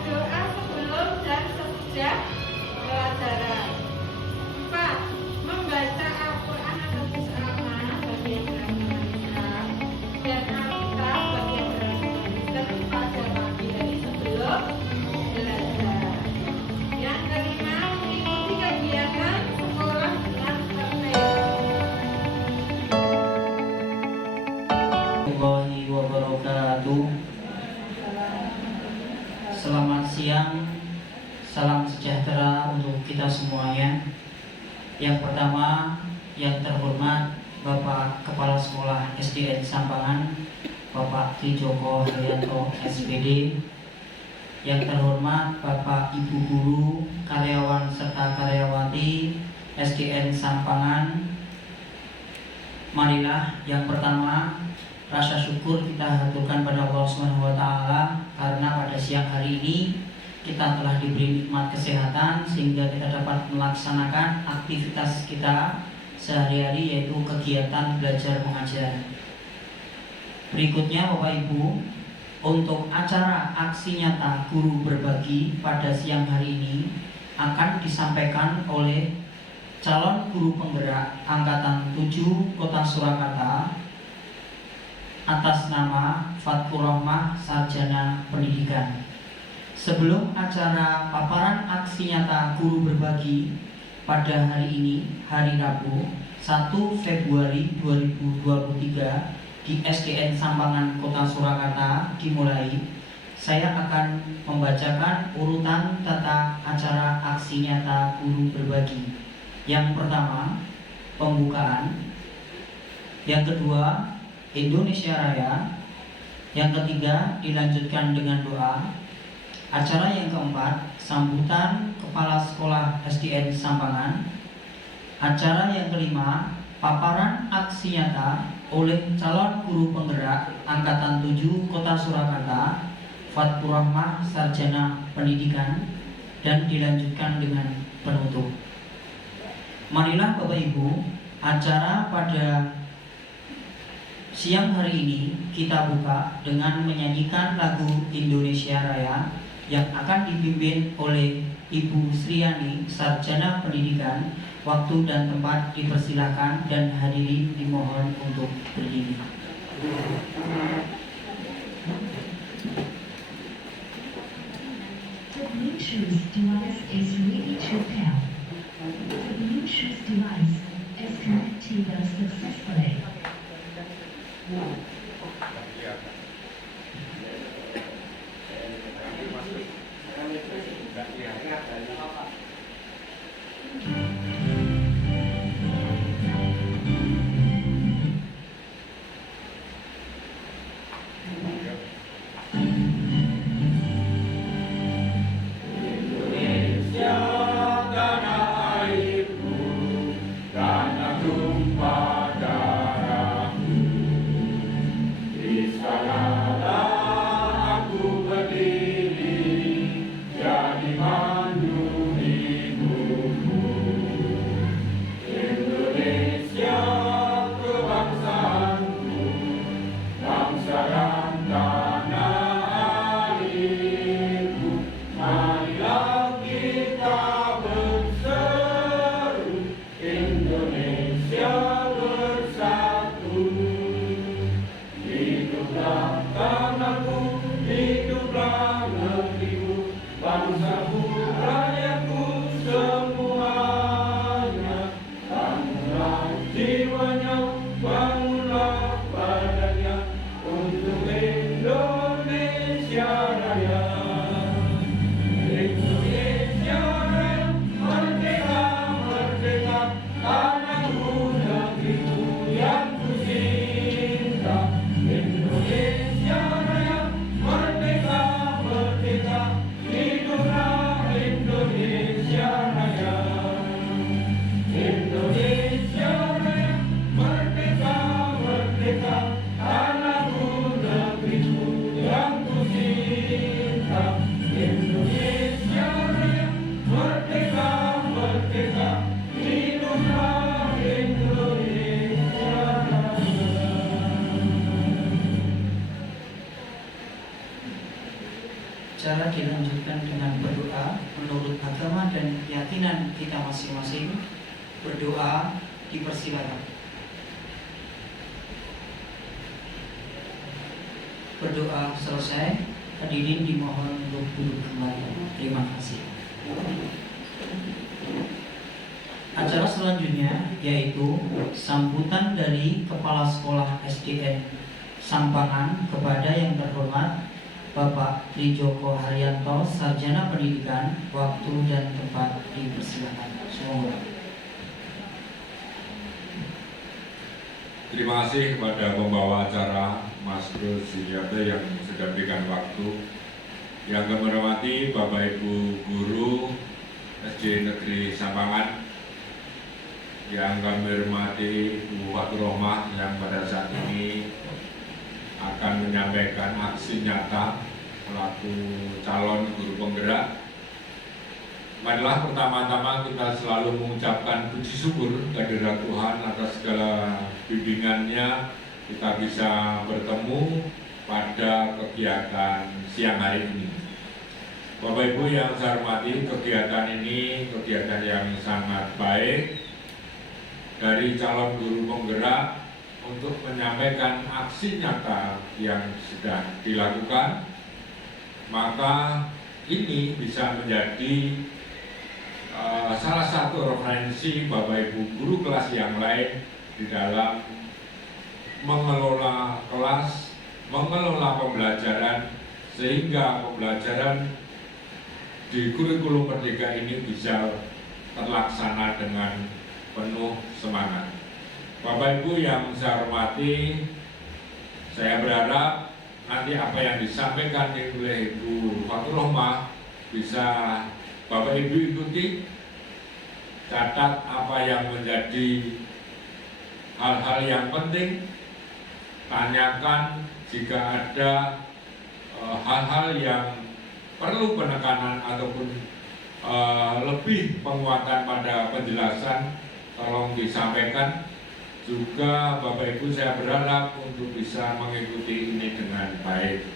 berdoa sebelum dan sesudah pelajaran. 4. Membaca Al-Quran atau bersama bagian agama Islam dan Alkitab bagian agama Kristen pada pagi hari sebelum belajar. Yang kelima, mengikuti kegiatan sekolah dengan tertib. Warahmatullahi wabarakatuh. Selamat siang, salam sejahtera untuk kita semuanya. Yang pertama, yang terhormat Bapak Kepala Sekolah SDN Sampangan, Bapak Trijoko Haryanto SPD. Yang terhormat Bapak Ibu Guru, karyawan serta karyawati SDN Sampangan. Marilah yang pertama, rasa syukur kita haturkan pada Allah SWT karena pada siang hari ini kita telah diberi nikmat kesehatan sehingga kita dapat melaksanakan aktivitas kita sehari-hari, yaitu kegiatan belajar mengajar. Berikutnya Bapak Ibu, untuk acara aksi nyata guru berbagi pada siang hari ini akan disampaikan oleh calon guru penggerak Angkatan 7 Kota Surakarta atas nama Fatkur Rohmah, Sarjana Pendidikan. Sebelum acara paparan aksi nyata guru berbagi pada hari ini, hari Rabu 1 Februari 2023 di SDN Sampangan Kota Surakarta dimulai, saya akan membacakan urutan tata acara aksi nyata guru berbagi. Yang pertama, pembukaan. Yang kedua, Indonesia Raya. Yang ketiga, dilanjutkan dengan doa. Acara yang keempat, sambutan Kepala Sekolah SDN Sampangan. Acara yang kelima, paparan aksi nyata oleh calon guru penggerak Angkatan 7 Kota Surakarta, Fatkur Rohmah, Sarjana Pendidikan, dan dilanjutkan dengan penutup. Marilah Bapak Ibu, acara pada siang hari ini kita buka dengan menyanyikan lagu Indonesia Raya yang akan dipimpin oleh Ibu Sriani, Sarjana Pendidikan. Waktu dan tempat dipersilakan dan hadirin dimohon untuk berdiri. The Bluetooth device is ready to pair. The Bluetooth device is connected successfully. Acara dilanjutkan dengan berdoa menurut agama dan keyakinan kita masing-masing. Berdoa dipersilakan. Berdoa selesai, hadirin dimohon untuk duduk kembali. Terima kasih. Acara selanjutnya yaitu sambutan dari Kepala Sekolah SDN Sampangan kepada yang terhormat Bapak Trijoko Haryanto, Sarjana Pendidikan. Waktu dan tempat dipersilakan. Semoga. Terima kasih kepada pembawa acara Mas Gus Sugiarto yang sudah berikan waktu. Yang kami hormati Bapak Ibu Guru SD Negeri Sampangan, yang kami hormati Bu Fatur Rohmah yang pada saat ini akan menyampaikan aksi nyata selaku calon guru penggerak. Marilah pertama-tama kita selalu mengucapkan puji syukur kehadirat Tuhan atas segala bimbingannya kita bisa bertemu pada kegiatan siang hari ini. Bapak Ibu yang saya hormati, kegiatan ini kegiatan yang sangat baik dari calon guru penggerak untuk menyampaikan aksi nyata yang sudah dilakukan, maka ini bisa menjadi salah satu referensi Bapak Ibu guru kelas yang lain di dalam mengelola kelas, mengelola pembelajaran, sehingga pembelajaran di kurikulum Merdeka ini bisa terlaksana dengan penuh semangat. Bapak Ibu yang saya hormati, saya berharap nanti apa yang disampaikan oleh Ibu Fatur Rohmah bisa Bapak Ibu ikuti, catat apa yang menjadi hal-hal yang penting, tanyakan jika ada hal-hal yang perlu penekanan ataupun lebih penguatan pada penjelasan, tolong disampaikan. Juga Bapak Ibu saya berharap untuk bisa mengikuti ini dengan baik.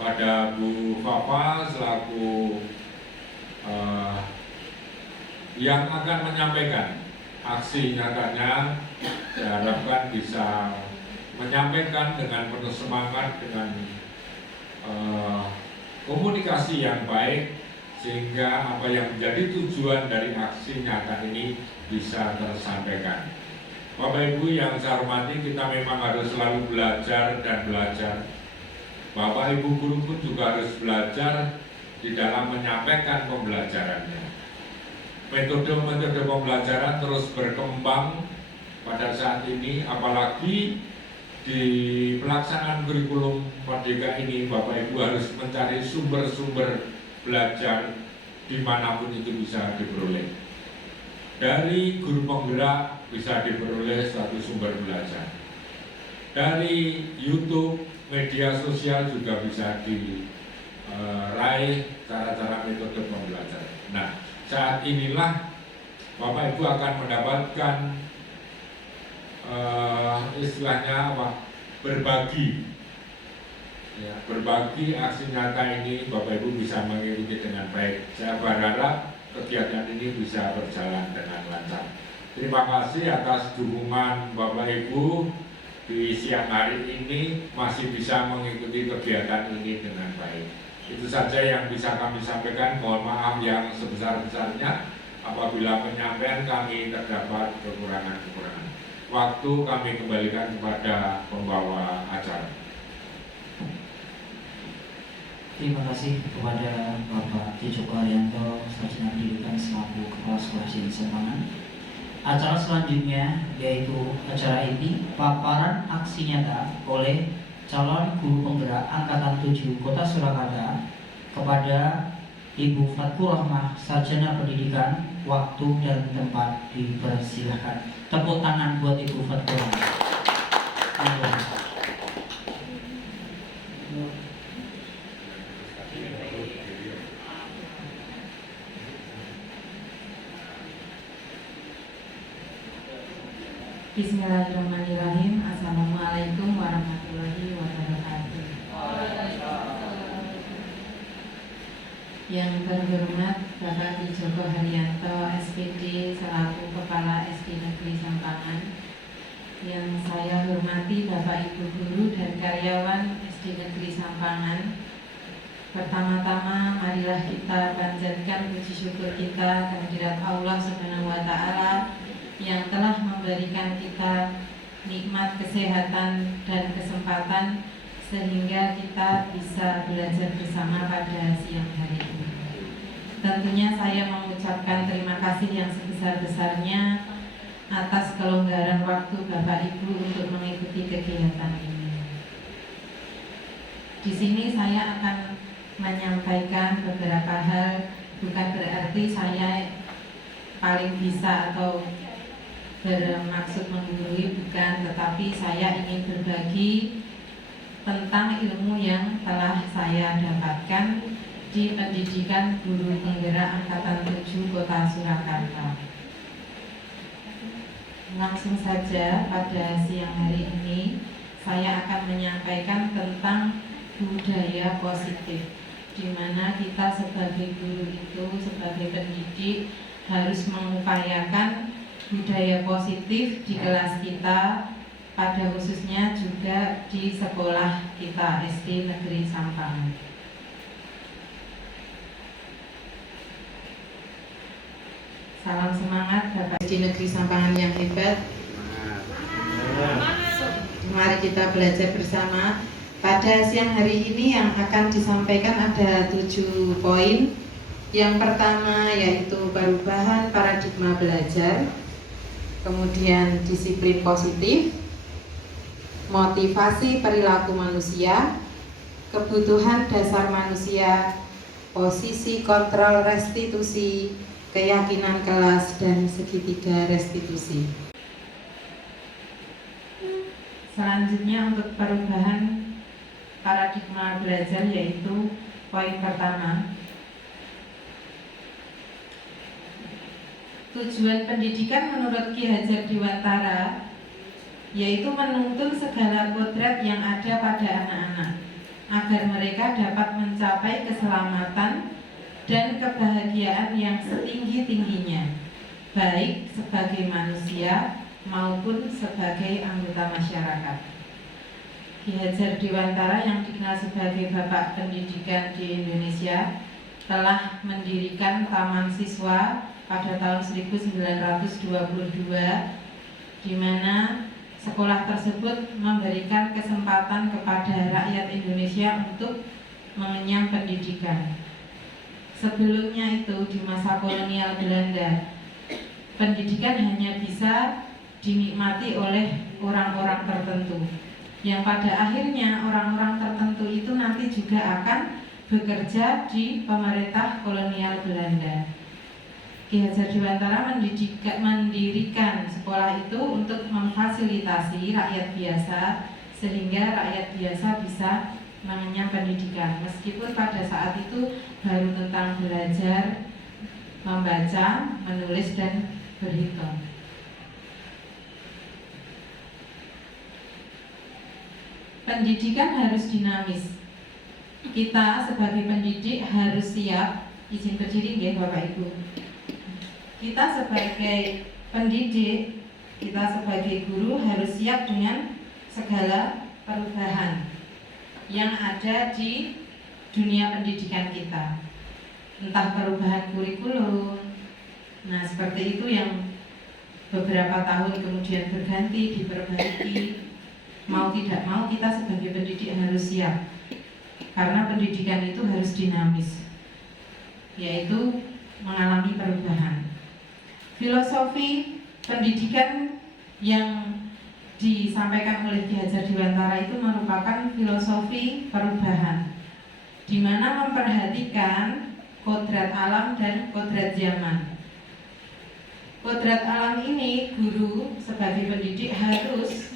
Pada Bu Fafa selaku yang akan menyampaikan aksi nyatanya, saya harapkan bisa menyampaikan dengan penuh semangat, dengan komunikasi yang baik, sehingga apa yang menjadi tujuan dari aksi nyata ini bisa tersampaikan. Bapak Ibu yang saya hormati, kita memang harus selalu belajar dan belajar. Bapak Ibu guru pun juga harus belajar di dalam menyampaikan pembelajarannya. Metode-metode pembelajaran terus berkembang pada saat ini, apalagi di pelaksanaan kurikulum Merdeka ini. Bapak Ibu harus mencari sumber-sumber belajar dimanapun itu bisa diperoleh. Dari guru penggerak bisa diperoleh satu sumber belajar. Dari YouTube, media sosial juga bisa diraih cara-cara metode pembelajaran. Nah, saat inilah Bapak Ibu akan mendapatkan istilahnya apa? Berbagi. Ya, berbagi aksi nyata ini Bapak Ibu bisa mengikuti dengan baik. Saya berharap kegiatan ini bisa berjalan dengan lancar. Terima kasih atas dukungan Bapak Ibu di siang hari ini masih bisa mengikuti kegiatan ini dengan baik. Itu saja yang bisa kami sampaikan. Mohon maaf yang sebesar-besarnya apabila penyampaian kami terdapat kekurangan-kekurangan. Waktu kami kembalikan kepada pembawa acara. Terima kasih kepada Bapak Trijoko Haryanto, Sarjana Pendidikan selaku Kepala Sekolah SDN Sampangan. Acara selanjutnya yaitu acara ini paparan aksi nyata oleh calon guru penggerak Angkatan 7 Kota Surakarta kepada Ibu Fatur Rohmah, Sarjana Pendidikan. Waktu dan tempat dipersilahkan. Tepuk tangan buat Ibu Fatur Rohmah. Bismillahirrahmanirrahim. Assalamualaikum warahmatullahi wabarakatuh. Yang terhormat Bapak Wijoko Haryanto, SPD selaku Kepala SD Negeri Sampangan. Yang saya hormati Bapak Ibu Guru dan karyawan SD Negeri Sampangan. Pertama-tama marilah kita panjatkan puji syukur kita kehadirat Allah Subhanahu wa Ta'ala yang telah memberikan kita nikmat kesehatan dan kesempatan sehingga kita bisa belajar bersama pada siang hari ini. Tentunya saya mengucapkan terima kasih yang sebesar-besarnya atas kelonggaran waktu Bapak Ibu untuk mengikuti kegiatan ini. Di sini saya akan menyampaikan beberapa hal, bukan berarti saya paling bisa atau bermaksud menggurui, bukan, tetapi saya ingin berbagi tentang ilmu yang telah saya dapatkan di pendidikan guru penggerak Angkatan 7 Kota Surakarta. Langsung saja pada siang hari ini saya akan menyampaikan tentang budaya positif, di mana kita sebagai guru itu, sebagai pendidik harus mengupayakan budaya positif di kelas kita, pada khususnya juga di sekolah kita SD Negeri Sampangan. Salam semangat Bapak SD Negeri Sampangan yang hebat. Mari kita belajar bersama. Pada siang hari ini yang akan disampaikan ada 7 poin. Yang pertama yaitu perubahan paradigma belajar, kemudian disiplin positif, motivasi perilaku manusia, kebutuhan dasar manusia, posisi kontrol restitusi, keyakinan kelas, dan segitiga restitusi. Selanjutnya untuk perubahan paradigma belajar yaitu poin pertama. Tujuan pendidikan menurut Ki Hajar Dewantara yaitu menuntun segala kodrat yang ada pada anak-anak agar mereka dapat mencapai keselamatan dan kebahagiaan yang setinggi-tingginya, baik sebagai manusia maupun sebagai anggota masyarakat. Ki Hajar Dewantara yang dikenal sebagai Bapak Pendidikan di Indonesia telah mendirikan Taman Siswa pada tahun 1922, di mana sekolah tersebut memberikan kesempatan kepada rakyat Indonesia untuk mengenyam pendidikan. Sebelumnya itu di masa kolonial Belanda, pendidikan hanya bisa dinikmati oleh orang-orang tertentu, yang pada akhirnya orang-orang tertentu itu nanti juga akan bekerja di pemerintah kolonial Belanda. Ki Hajar Dewantara mendirikan sekolah itu untuk memfasilitasi rakyat biasa sehingga rakyat biasa bisa mengenyam pendidikan, meskipun pada saat itu baru tentang belajar membaca, menulis, dan berhitung. Pendidikan harus dinamis. Kita sebagai pendidik harus siap, izin berdiri nggih Bapak Ibu. Kita sebagai pendidik, kita sebagai guru harus siap dengan segala perubahan yang ada di dunia pendidikan kita. Entah perubahan kurikulum, nah seperti itu yang beberapa tahun kemudian berganti, diperbaiki. Mau tidak mau kita sebagai pendidik harus siap, karena pendidikan itu harus dinamis, yaitu mengalami perubahan. Filosofi pendidikan yang disampaikan oleh Ki Hajar Dewantara itu merupakan filosofi perubahan, di mana memperhatikan kodrat alam dan kodrat zaman. Kodrat alam ini guru sebagai pendidik harus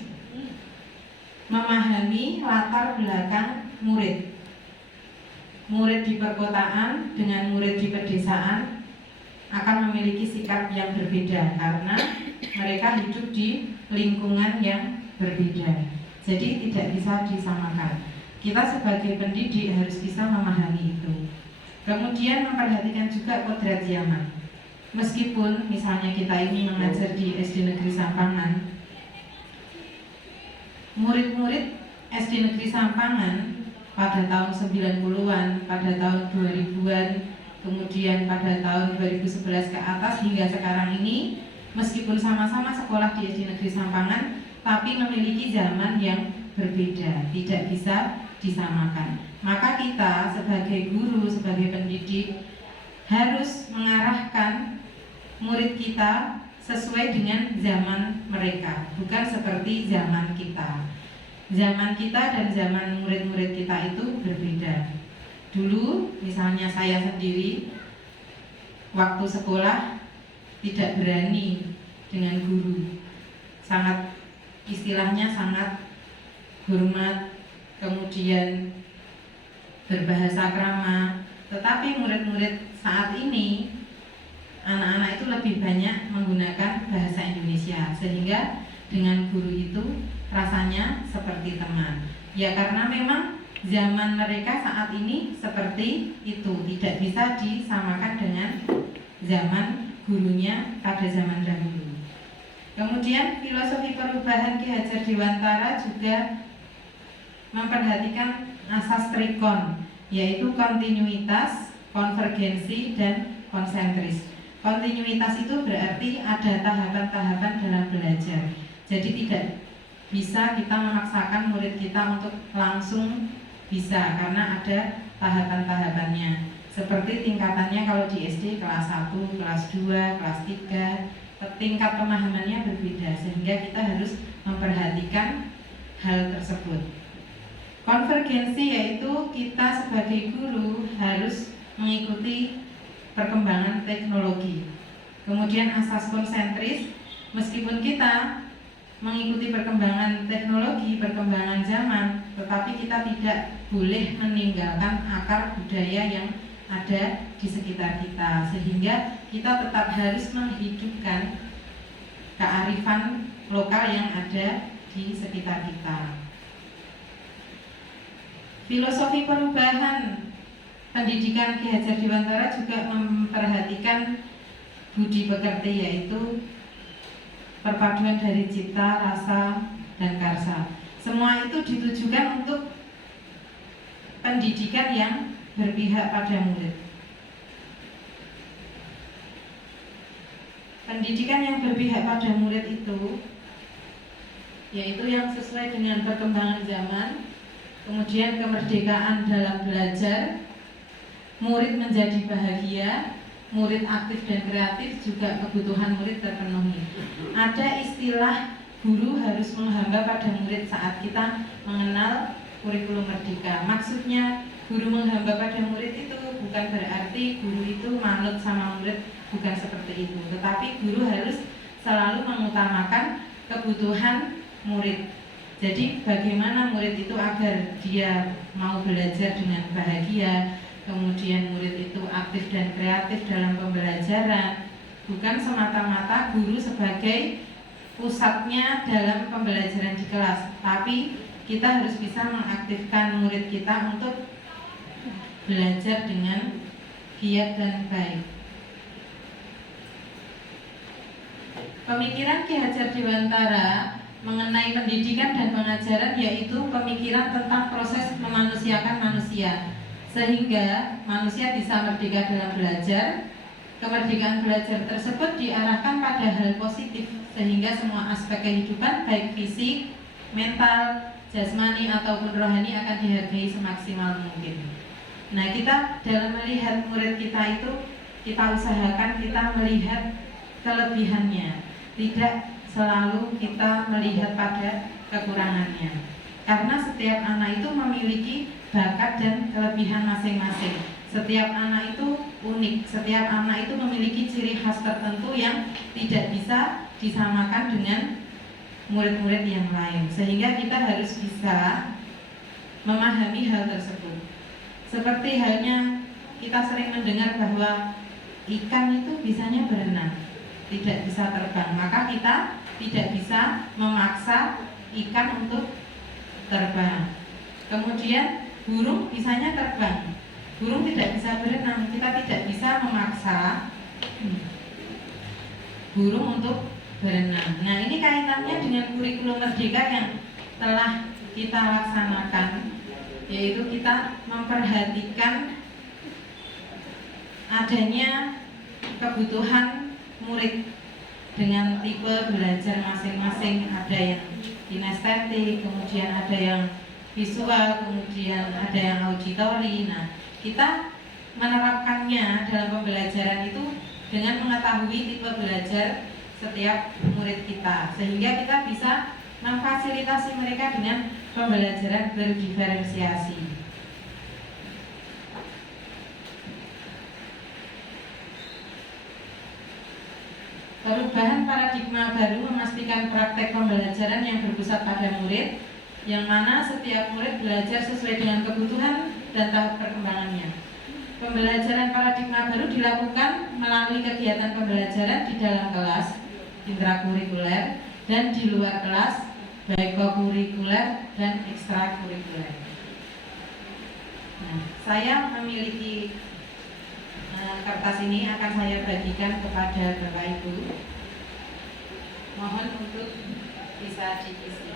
memahami latar belakang murid. Murid di perkotaan dengan murid di pedesaan akan memiliki sikap yang berbeda karena mereka hidup di lingkungan yang berbeda. Jadi tidak bisa disamakan. Kita sebagai pendidik harus bisa memahami itu. Kemudian memperhatikan juga kodrat zaman. Meskipun misalnya kita ini mengajar di SD Negeri Sampangan, murid-murid SD Negeri Sampangan pada tahun 90-an, pada tahun 2000-an, kemudian pada tahun 2011 ke atas hingga sekarang ini, meskipun sama-sama sekolah di SD Negeri Sampangan, tapi memiliki zaman yang berbeda, tidak bisa disamakan. Maka kita sebagai guru, sebagai pendidik harus mengarahkan murid kita sesuai dengan zaman mereka, bukan seperti zaman kita. Zaman kita dan zaman murid-murid kita itu berbeda. Dulu misalnya saya sendiri waktu sekolah tidak berani dengan guru, sangat istilahnya sangat hormat, kemudian berbahasa krama. Tetapi murid-murid saat ini, anak-anak itu lebih banyak menggunakan bahasa Indonesia, sehingga dengan guru itu rasanya seperti teman. Ya karena memang zaman mereka saat ini seperti itu, tidak bisa disamakan dengan zaman gurunya pada zaman dahulu. Kemudian filosofi perubahan Ki Hajar Dewantara juga memperhatikan asas trikon, yaitu kontinuitas, konvergensi, dan konsentris. Kontinuitas itu berarti ada tahapan-tahapan dalam belajar. Jadi tidak bisa kita memaksakan murid kita untuk langsung bisa, karena ada tahapan-tahapannya. Seperti tingkatannya kalau di SD kelas 1, kelas 2, kelas 3, tingkat pemahamannya berbeda, sehingga kita harus memperhatikan hal tersebut. Konvergensi yaitu kita sebagai guru harus mengikuti perkembangan teknologi. Kemudian asas konsentris, meskipun kita mengikuti perkembangan teknologi, perkembangan zaman, tetapi kita tidak boleh meninggalkan akar budaya yang ada di sekitar kita, sehingga kita tetap harus menghidupkan kearifan lokal yang ada di sekitar kita. Filosofi perubahan pendidikan Ki Hajar Dewantara juga memperhatikan budi pekerti, yaitu perpaduan dari cipta, rasa, dan karsa. Semua itu ditujukan untuk pendidikan yang berpihak pada murid. Pendidikan yang berpihak pada murid itu yaitu yang sesuai dengan perkembangan zaman, kemudian kemerdekaan dalam belajar, murid menjadi bahagia, murid aktif dan kreatif, juga kebutuhan murid terpenuhi. Ada istilah guru harus menghamba pada murid saat kita mengenal kurikulum merdeka. Maksudnya guru menghamba pada murid itu bukan berarti guru itu manut sama murid, bukan seperti itu. Tetapi guru harus selalu mengutamakan kebutuhan murid. Jadi bagaimana murid itu agar dia mau belajar dengan bahagia, kemudian murid itu aktif dan kreatif dalam pembelajaran, bukan semata-mata guru sebagai pusatnya dalam pembelajaran di kelas, tapi kita harus bisa mengaktifkan murid kita untuk belajar dengan giat dan baik. Pemikiran Ki Hajar Dewantara mengenai pendidikan dan pengajaran yaitu pemikiran tentang proses memanusiakan manusia, sehingga manusia bisa merdeka dalam belajar. Kemerdekaan belajar tersebut diarahkan pada hal positif, sehingga semua aspek kehidupan baik fisik, mental, jasmani ataupun rohani akan dihargai semaksimal mungkin. Nah, kita dalam melihat murid kita itu, kita usahakan kita melihat kelebihannya, tidak selalu kita melihat pada kekurangannya. Karena setiap anak itu memiliki bakat dan kelebihan masing-masing. Setiap anak itu unik, setiap anak itu memiliki ciri khas tertentu yang tidak bisa disamakan dengan murid-murid yang lain. Sehingga kita harus bisa memahami hal tersebut. Seperti halnya kita sering mendengar bahwa ikan itu bisanya berenang, tidak bisa terbang. Maka kita tidak bisa memaksa ikan untuk terbang. Kemudian burung bisanya terbang, burung tidak bisa berenang, kita tidak bisa memaksa burung untuk berenang. Nah, ini kaitannya dengan kurikulum merdeka yang telah kita laksanakan, yaitu kita memperhatikan adanya kebutuhan murid dengan tipe belajar masing-masing. Ada yang kinestetik, kemudian ada yang visual, kemudian ada yang auditori. Nah, kita menerapkannya dalam pembelajaran itu dengan mengetahui tipe belajar setiap murid kita, sehingga kita bisa memfasilitasi mereka dengan pembelajaran berdiferensiasi. Perubahan paradigma baru memastikan praktek pembelajaran yang berpusat pada murid, yang mana setiap murid belajar sesuai dengan kebutuhan dan tahap perkembangannya. Pembelajaran paradigma baru dilakukan melalui kegiatan pembelajaran di dalam kelas, intrakurikuler, dan di luar kelas, baik kokurikuler dan ekstrakurikuler. Nah, saya memiliki kertas ini akan saya bagikan kepada Bapak Ibu. Mohon untuk bisa diisi.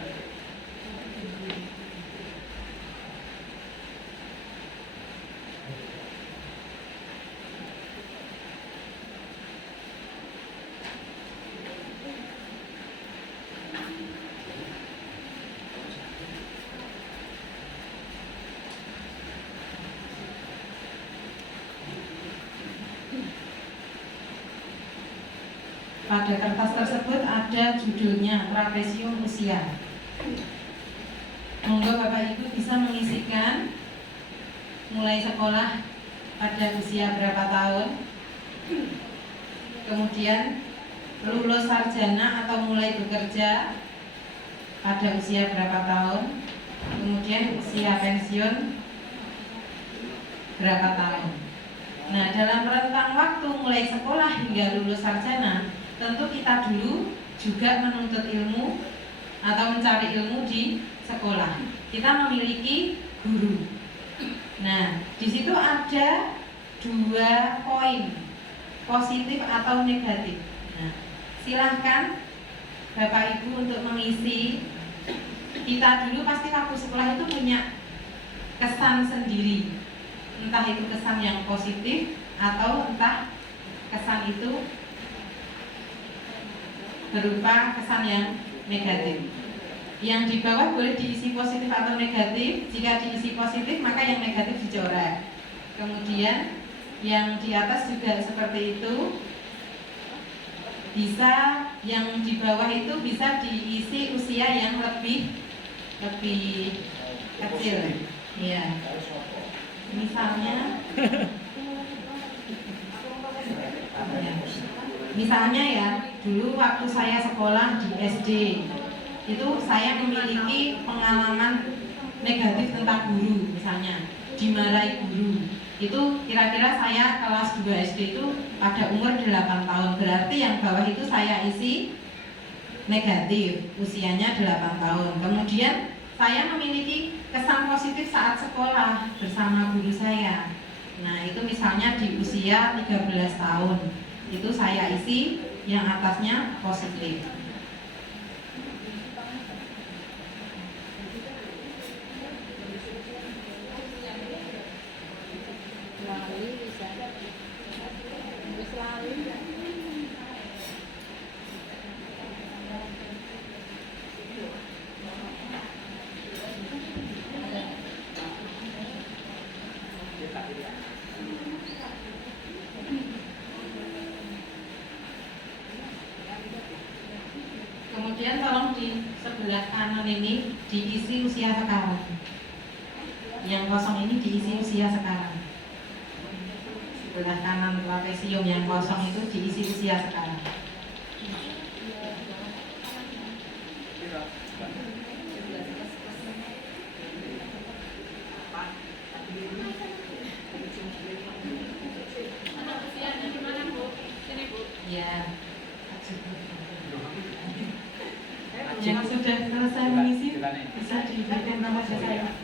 Pada kertas tersebut ada judulnya Trapesium Usia. Monggo Bapak Ibu bisa mengisikan mulai sekolah pada usia berapa tahun, kemudian lulus sarjana atau mulai bekerja pada usia berapa tahun, kemudian usia pensiun berapa tahun. Nah, dalam rentang waktu mulai sekolah hingga lulus sarjana, tentu kita dulu juga menuntut ilmu atau mencari ilmu di sekolah. Kita memiliki guru. Nah, di situ ada 2 poin, positif atau negatif. Nah, silahkan Bapak Ibu untuk mengisi. Kita dulu pasti waktu sekolah itu punya kesan sendiri, entah itu kesan yang positif atau entah kesan itu berupa kesan yang negatif. Yang di bawah boleh diisi positif atau negatif. Jika diisi positif, maka yang negatif dicoret. Kemudian yang di atas juga seperti itu. Bisa yang di bawah itu bisa diisi usia yang lebih kecil. Ya. Misalnya ya, dulu waktu saya sekolah di SD, itu saya memiliki pengalaman negatif tentang guru. Misalnya dimarahi guru, itu kira-kira saya kelas 2 SD itu pada umur 8 tahun. Berarti yang bawah itu saya isi negatif, usianya 8 tahun. Kemudian saya memiliki kesan positif saat sekolah bersama guru saya. Nah, itu misalnya di usia 13 tahun, itu saya isi yang atasnya positif. Kemudian tolong di sebelah kanan ini diisi usia sekarang. Yang kosong ini diisi usia sekarang. Sebelah kanan trapesium yang kosong itu diisi usia sekarang. Ya. Yang sudah selesai mengisi bisa diberikan nama saya.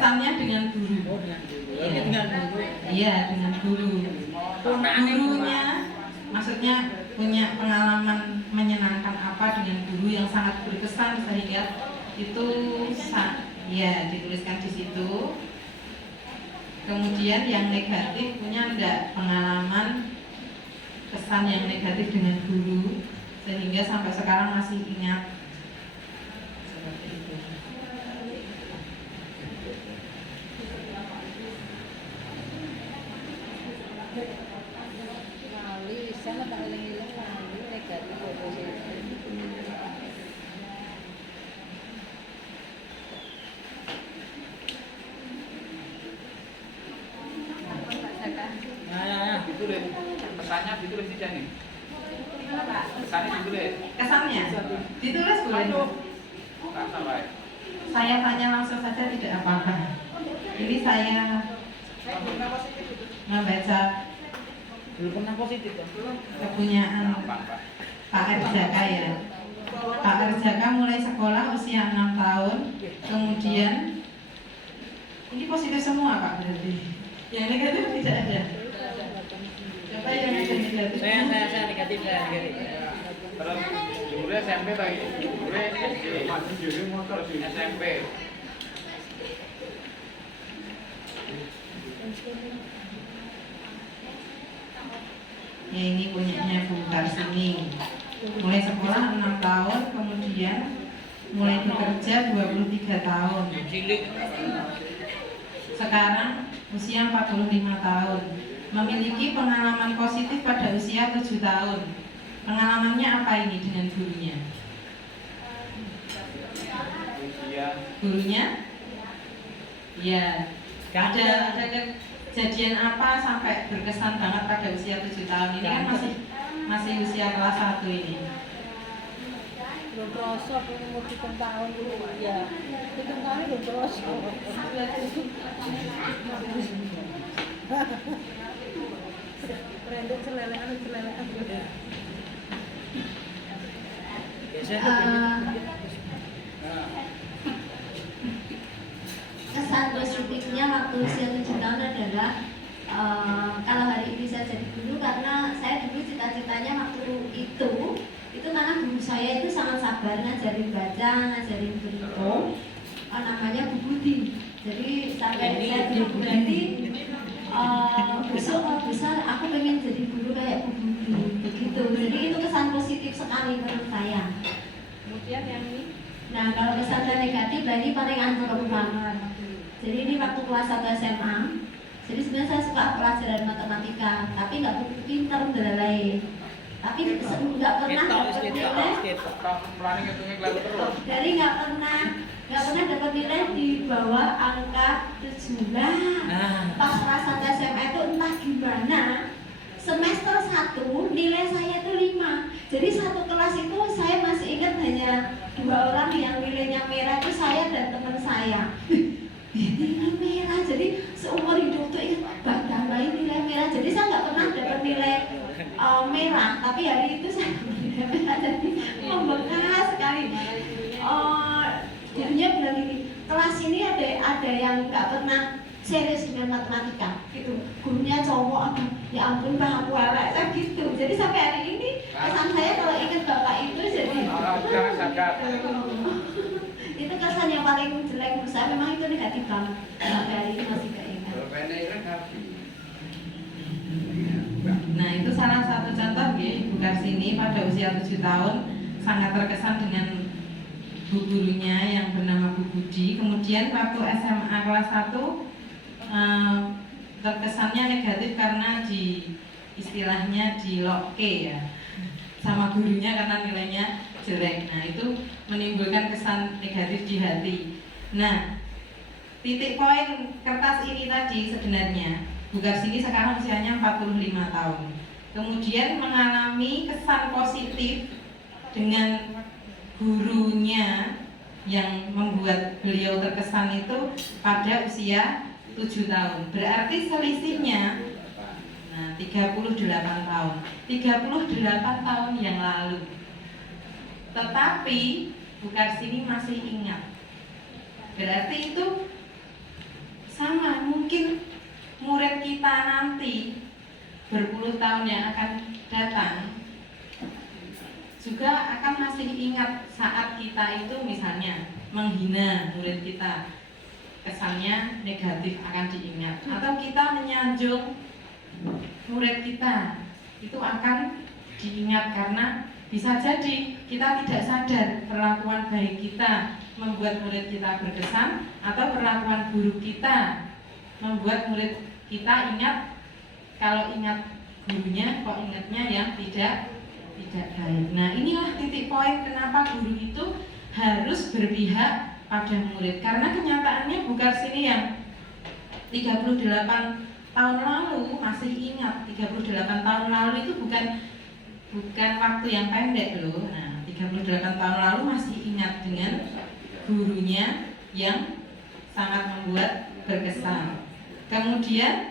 kesannya dengan guru. Ini dengan guru. Iya, dengan guru. Gurunya, maksudnya punya pengalaman menyenangkan apa dengan guru yang sangat berkesan sehingga itu ya dituliskan di situ. Kemudian yang negatif punya enggak pengalaman kesan yang negatif dengan guru sehingga sampai sekarang masih ingat. Seperti itu. Sana tak ilang-ilang lagi negatif positif. Nah, Ditulis pesannya, ditulis di sini. Gimana Pak? Pesannya ditulis. Kesannya ditulis boleh. Kata baik. Saya tanya langsung saja tidak apa-apa. Ini saya membaca belum pernah positif kan? kepunyaan Gampang, Pak. Pak Erjaka ya. Pak Erjaka mulai sekolah usia 6 tahun, kemudian ini positif semua Pak berarti. Yang negatif tidak ada. Coba yang ada negatif. Saya negatif, saya negatif. Terus dulu SMP lagi. Dulu SMP. Ya ini punyanya Bu Karsini. Mulai sekolah 6 tahun, kemudian mulai bekerja 23 tahun. Sekarang usia 45 tahun. Memiliki pengalaman positif pada usia 7 tahun. Pengalamannya apa ini dengan gurunya? Usia Gurunya? Ya, ada kejadian apa sampai berkesan banget pada usia 7 tahun ini kan masih usia kelas 1 ini. Belum prosok, umur 7 tahun dulu ya. 7 tahun belum prosok. Rendek celelean. Kesan positifnya waktu usia 7 tahun adalah kalau hari ini saya jadi guru karena saya dulu cita-citanya waktu itu karena guru saya itu sangat sabar ngajarin baca, ngajarin berhitung, namanya Bu Budi. Jadi sampai saya bilang berarti besok kalau besar aku pengen jadi guru kayak Bu Budi begitu. Jadi itu kesan positif sekali menurut saya. Kemudian yang ini? Nah kalau kesan saya negatif, nah ini paling anjlok banget. Jadi ini waktu kelas 1 SMA. Jadi sebenarnya saya suka pelajaran matematika, tapi nggak begitu pintar dalam tapi nggak pernah dapat nilai. planning hitungnya kelihatan terus. Dari nggak pernah dapat nilai di bawah angka 7. Pas kelas 1 SMA itu entah gimana semester 1 nilai saya itu 5. Jadi satu kelas itu saya masih ingat hanya 2 orang yang nilainya merah itu saya dan teman saya. Nilai merah, jadi seumur hidup tuh ingat baik nilai merah. Jadi saya nggak pernah dapat nilai merah, tapi hari itu saya nilai merah jadi membekas sekali. Gurunya bilang gini, kelas ini ada yang nggak pernah serius dengan matematika, gitu. Gurunya cowok, ya ampun Pak aku elek, gitu. Jadi sampai hari ini kesan saya kalau ingat bapak itu jadi Jangan sadar. itu kesan yang paling jelek menurut saya, memang itu negatif banget. Sampai hari ini masih keingat. Nah itu salah satu contoh ya, Bu Karsini pada usia 7 tahun sangat terkesan dengan bu gurunya yang bernama Bu Budi. Kemudian waktu SMA kelas 1 terkesannya negatif karena istilahnya di loke ya sama gurunya karena nilainya jelek. Nah itu menimbulkan kesan negatif di hati. Nah titik poin kertas ini tadi sebenarnya Bu Karsini sekarang usianya 45 tahun. Kemudian mengalami kesan positif dengan gurunya yang membuat beliau terkesan itu pada usia 7 tahun. Berarti selisihnya 38 tahun. 38 tahun yang lalu. Tetapi Bu Karsini masih ingat. Berarti itu murid kita nanti berpuluh tahun yang akan datang juga akan masih ingat saat kita itu misalnya menghina murid kita, kesannya negatif akan diingat, atau kita menyanjung murid kita itu akan diingat, karena bisa jadi kita tidak sadar perlakuan baik kita membuat murid kita berkesan, atau perlakuan buruk kita membuat murid kita ingat, kalau ingat gurunya kok ingatnya yang tidak baik. Nah, inilah titik poin kenapa guru itu harus berpihak pada murid, karena kenyataannya bukan sini yang 38 tahun lalu masih ingat. 38 tahun lalu itu bukan waktu yang pendek loh. Nah, 38 tahun lalu masih ingat dengan gurunya yang sangat membuat berkesan. Kemudian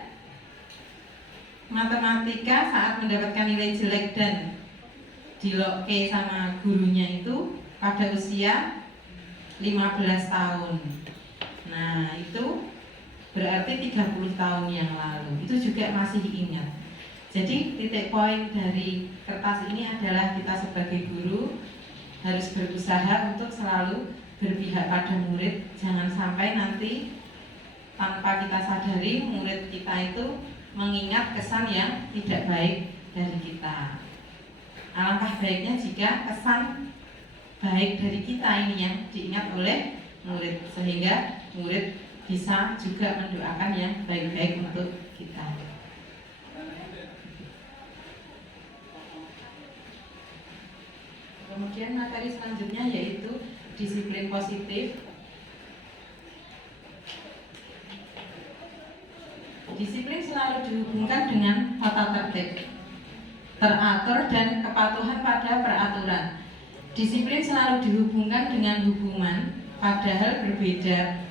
matematika saat mendapatkan nilai jelek dan diloke sama gurunya itu pada usia 15 tahun. Nah, itu berarti 30 tahun yang lalu. Itu juga masih ingat. Jadi titik poin dari kertas ini adalah kita sebagai guru harus berusaha untuk selalu berpihak pada murid. Jangan sampai nanti tanpa kita sadari murid kita itu mengingat kesan yang tidak baik dari kita. Alangkah baiknya jika kesan baik dari kita ini yang diingat oleh murid, sehingga murid bisa juga mendoakan yang baik-baik untuk kita. Kemudian materi selanjutnya yaitu disiplin positif. Disiplin selalu dihubungkan dengan tata tertib, teratur, dan kepatuhan pada peraturan. Disiplin selalu dihubungkan dengan hukuman, padahal berbeda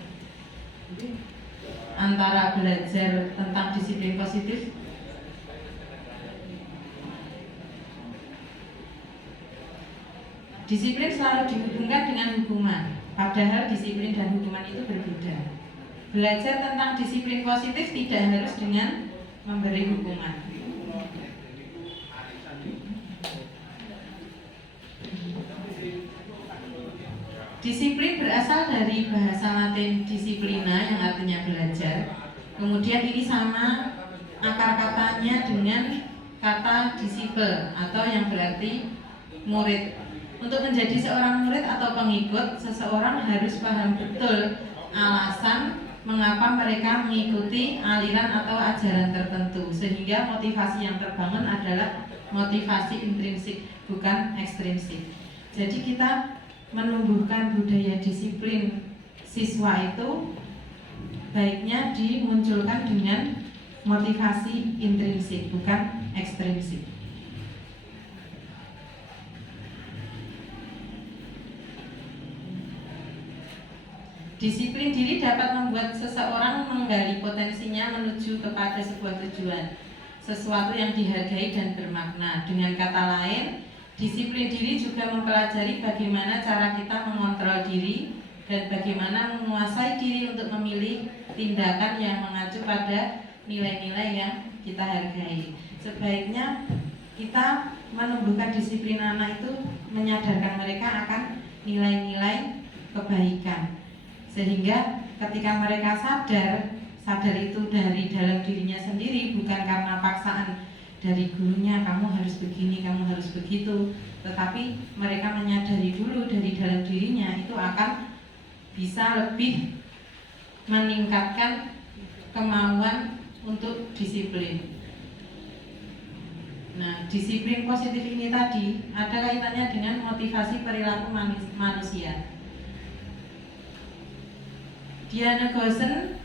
antara belajar tentang disiplin positif Disiplin selalu dihubungkan dengan hukuman, padahal disiplin dan hukuman itu berbeda. Belajar tentang disiplin positif tidak harus dengan memberi hukuman. Disiplin berasal dari bahasa Latin disciplina yang artinya belajar. Kemudian ini sama akar katanya dengan kata disiple atau yang berarti murid. Untuk menjadi seorang murid atau pengikut, seseorang harus paham betul alasan mengapa mereka mengikuti aliran atau ajaran tertentu, sehingga motivasi yang terbangun adalah motivasi intrinsik, bukan ekstrinsik. Jadi kita menumbuhkan budaya disiplin siswa itu baiknya dimunculkan dengan motivasi intrinsik, bukan ekstrinsik. Disiplin diri dapat membuat seseorang menggali potensinya menuju kepada sebuah tujuan, sesuatu yang dihargai dan bermakna. Dengan kata lain, disiplin diri juga mempelajari bagaimana cara kita mengontrol diri dan bagaimana menguasai diri untuk memilih tindakan yang mengacu pada nilai-nilai yang kita hargai. Sebaiknya kita menumbuhkan disiplin anak itu menyadarkan mereka akan nilai-nilai kebaikan, sehingga ketika mereka sadar itu dari dalam dirinya sendiri, bukan karena paksaan dari gurunya, kamu harus begini, kamu harus begitu, tetapi mereka menyadari dulu dari dalam dirinya, itu akan bisa lebih meningkatkan kemauan untuk disiplin. Nah, disiplin positif ini tadi ada kaitannya dengan motivasi perilaku manusia. Diana Goosen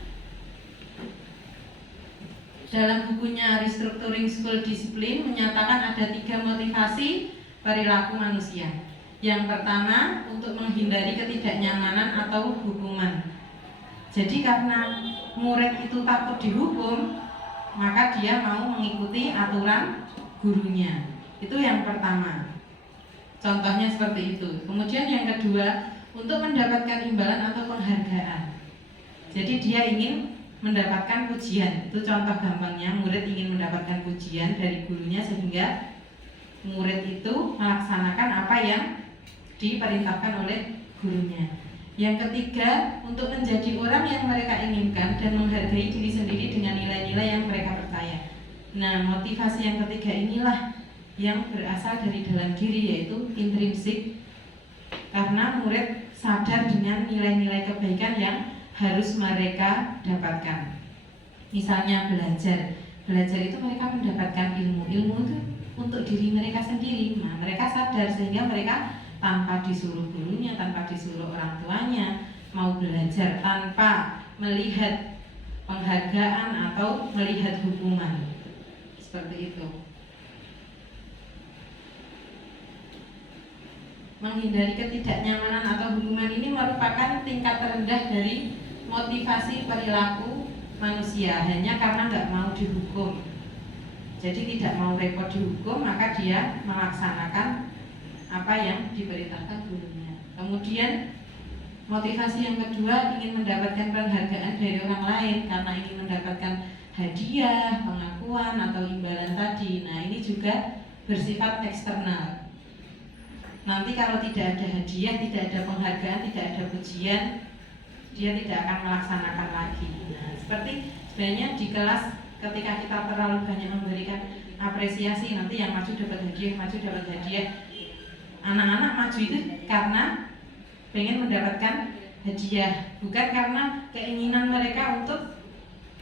dalam bukunya Restructuring School Discipline menyatakan ada 3 motivasi perilaku manusia. Yang pertama, untuk menghindari ketidaknyamanan atau hukuman. Jadi karena murid itu takut dihukum, maka dia mau mengikuti aturan gurunya. Itu yang pertama. Contohnya seperti itu. Kemudian yang kedua, untuk mendapatkan imbalan atau penghargaan. Jadi dia ingin mendapatkan pujian. Itu contoh gampangnya, murid ingin mendapatkan pujian dari gurunya sehingga murid itu melaksanakan apa yang diperintahkan oleh gurunya. Yang ketiga, untuk menjadi orang yang mereka inginkan dan menghargai diri sendiri dengan nilai-nilai yang mereka percaya. Nah, motivasi yang ketiga inilah yang berasal dari dalam diri, yaitu intrinsik, karena murid sadar dengan nilai-nilai kebaikan yang harus mereka dapatkan. Misalnya belajar itu mereka mendapatkan ilmu itu untuk diri mereka sendiri. Nah, mereka sadar sehingga mereka tanpa disuruh gurunya, tanpa disuruh orang tuanya, mau belajar tanpa melihat penghargaan atau melihat hukuman. Seperti itu. Menghindari ketidaknyamanan atau hukuman ini merupakan tingkat terendah dari motivasi perilaku manusia, hanya karena nggak mau dihukum. Jadi tidak mau repot dihukum, maka dia melaksanakan apa yang diperintahkan gurunya. Kemudian motivasi yang kedua, ingin mendapatkan penghargaan dari orang lain karena ingin mendapatkan hadiah, pengakuan atau imbalan tadi. Nah, ini juga bersifat eksternal. Nanti kalau tidak ada hadiah, tidak ada penghargaan, tidak ada pujian, dia tidak akan melaksanakan lagi. Nah, seperti sebenarnya di kelas ketika kita terlalu banyak memberikan apresiasi, nanti yang maju dapat hadiah. Anak-anak maju itu karena pengen mendapatkan hadiah, bukan karena keinginan mereka untuk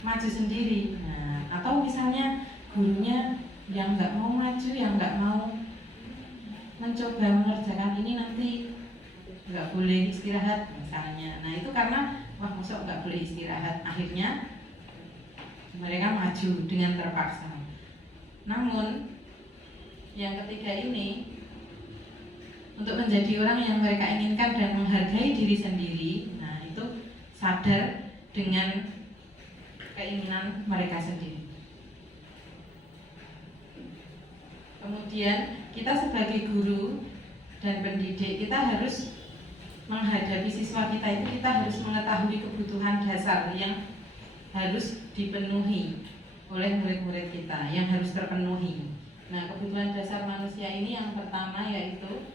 maju sendiri. Nah, atau misalnya gurunya yang nggak mau maju, yang nggak mau mencoba mengerjakan ini, nanti nggak boleh istirahat misalnya. Nah, itu karena wah masuk nggak boleh istirahat, akhirnya mereka maju dengan terpaksa. Namun yang ketiga ini, untuk menjadi orang yang mereka inginkan dan menghargai diri sendiri, nah itu sadar dengan keinginan mereka sendiri. Kemudian kita sebagai guru dan pendidik, kita harus menghadapi siswa kita itu, kita harus mengetahui kebutuhan dasar yang harus dipenuhi oleh murid-murid kita, yang harus terpenuhi. Nah, kebutuhan dasar manusia ini yang pertama yaitu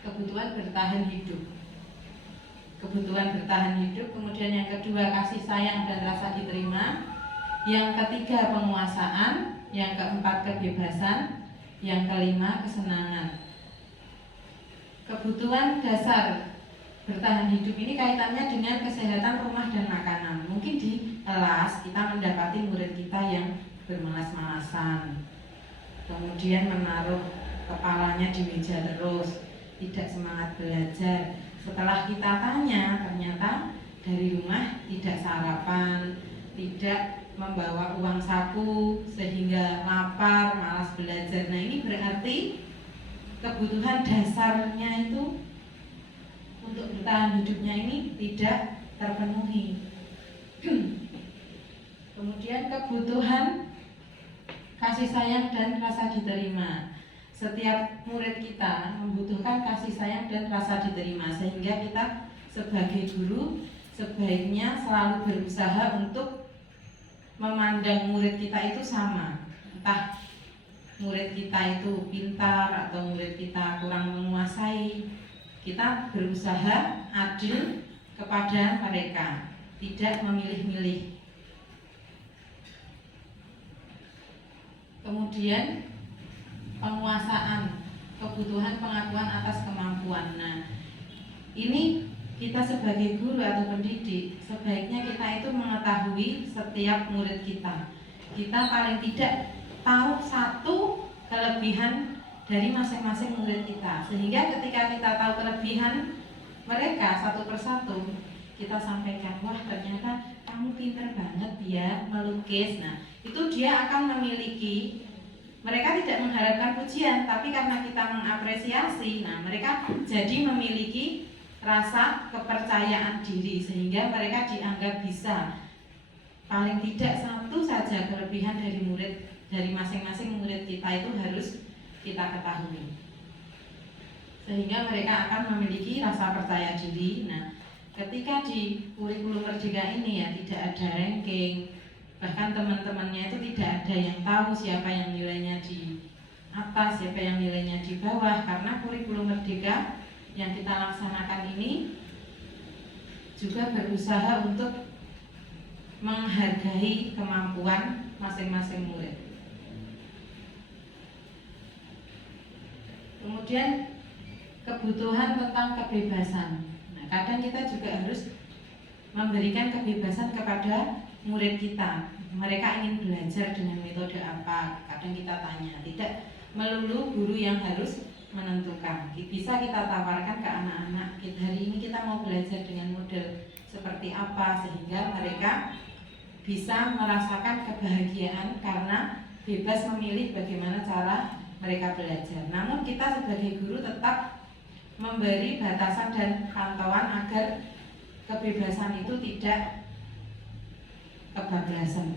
kebutuhan bertahan hidup. Kebutuhan bertahan hidup, kemudian yang kedua kasih sayang dan rasa diterima, yang ketiga penguasaan, yang keempat kebebasan, yang kelima kesenangan. Kebutuhan dasar bertahan hidup ini kaitannya dengan kesehatan rumah dan makanan. Mungkin di kelas kita mendapati murid kita yang bermalas-malasan, kemudian menaruh kepalanya di meja terus, tidak semangat belajar. Setelah kita tanya, ternyata dari rumah tidak sarapan, tidak membawa uang saku, sehingga lapar, malas belajar. Nah, ini berarti kebutuhan dasarnya itu untuk bertahan hidupnya ini tidak terpenuhi. Kemudian kebutuhan kasih sayang dan rasa diterima. Setiap murid kita membutuhkan kasih sayang dan rasa diterima, sehingga kita sebagai guru sebaiknya selalu berusaha untuk memandang murid kita itu sama. Entah murid kita itu pintar atau murid kita kurang menguasai, kita berusaha adil kepada mereka, tidak memilih-milih. Kemudian penguasaan, kebutuhan pengakuan atas kemampuan. Nah, ini kita sebagai guru atau pendidik, sebaiknya kita itu mengetahui setiap murid kita. Kita paling tidak tahu satu kelebihan dari masing-masing murid kita, sehingga ketika kita tahu kelebihan mereka satu persatu, kita sampaikan, wah ternyata kamu pintar banget ya melukis. Nah, itu dia akan memiliki, mereka tidak mengharapkan pujian, tapi karena kita mengapresiasi, nah mereka jadi memiliki rasa kepercayaan diri, sehingga mereka dianggap bisa. Paling tidak satu saja kelebihan dari murid, dari masing-masing murid kita itu harus kita ketahui, sehingga mereka akan memiliki rasa percaya diri. Nah, ketika di kurikulum Merdeka ini ya tidak ada ranking, bahkan teman-temannya itu tidak ada yang tahu siapa yang nilainya di atas, siapa yang nilainya di bawah, karena kurikulum Merdeka yang kita laksanakan ini juga berusaha untuk menghargai kemampuan masing-masing murid. Kemudian kebutuhan tentang kebebasan. Nah, kadang kita juga harus memberikan kebebasan kepada murid kita. Mereka ingin belajar dengan metode apa? Kadang kita tanya. Tidak melulu guru yang harus menentukan. Bisa kita tawarkan ke anak-anak. Hari ini kita mau belajar dengan model seperti apa sehingga mereka bisa merasakan kebahagiaan karena bebas memilih bagaimana cara mereka belajar. Namun kita sebagai guru tetap memberi batasan dan pantauan agar kebebasan itu tidak kebablasan.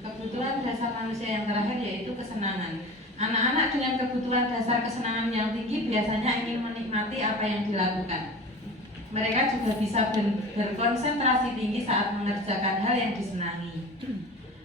Kebutuhan dasar manusia yang terakhir yaitu kesenangan. Anak-anak dengan kebutuhan dasar kesenangan yang tinggi biasanya ingin menikmati apa yang dilakukan. Mereka juga bisa berkonsentrasi tinggi saat mengerjakan hal yang disenangi.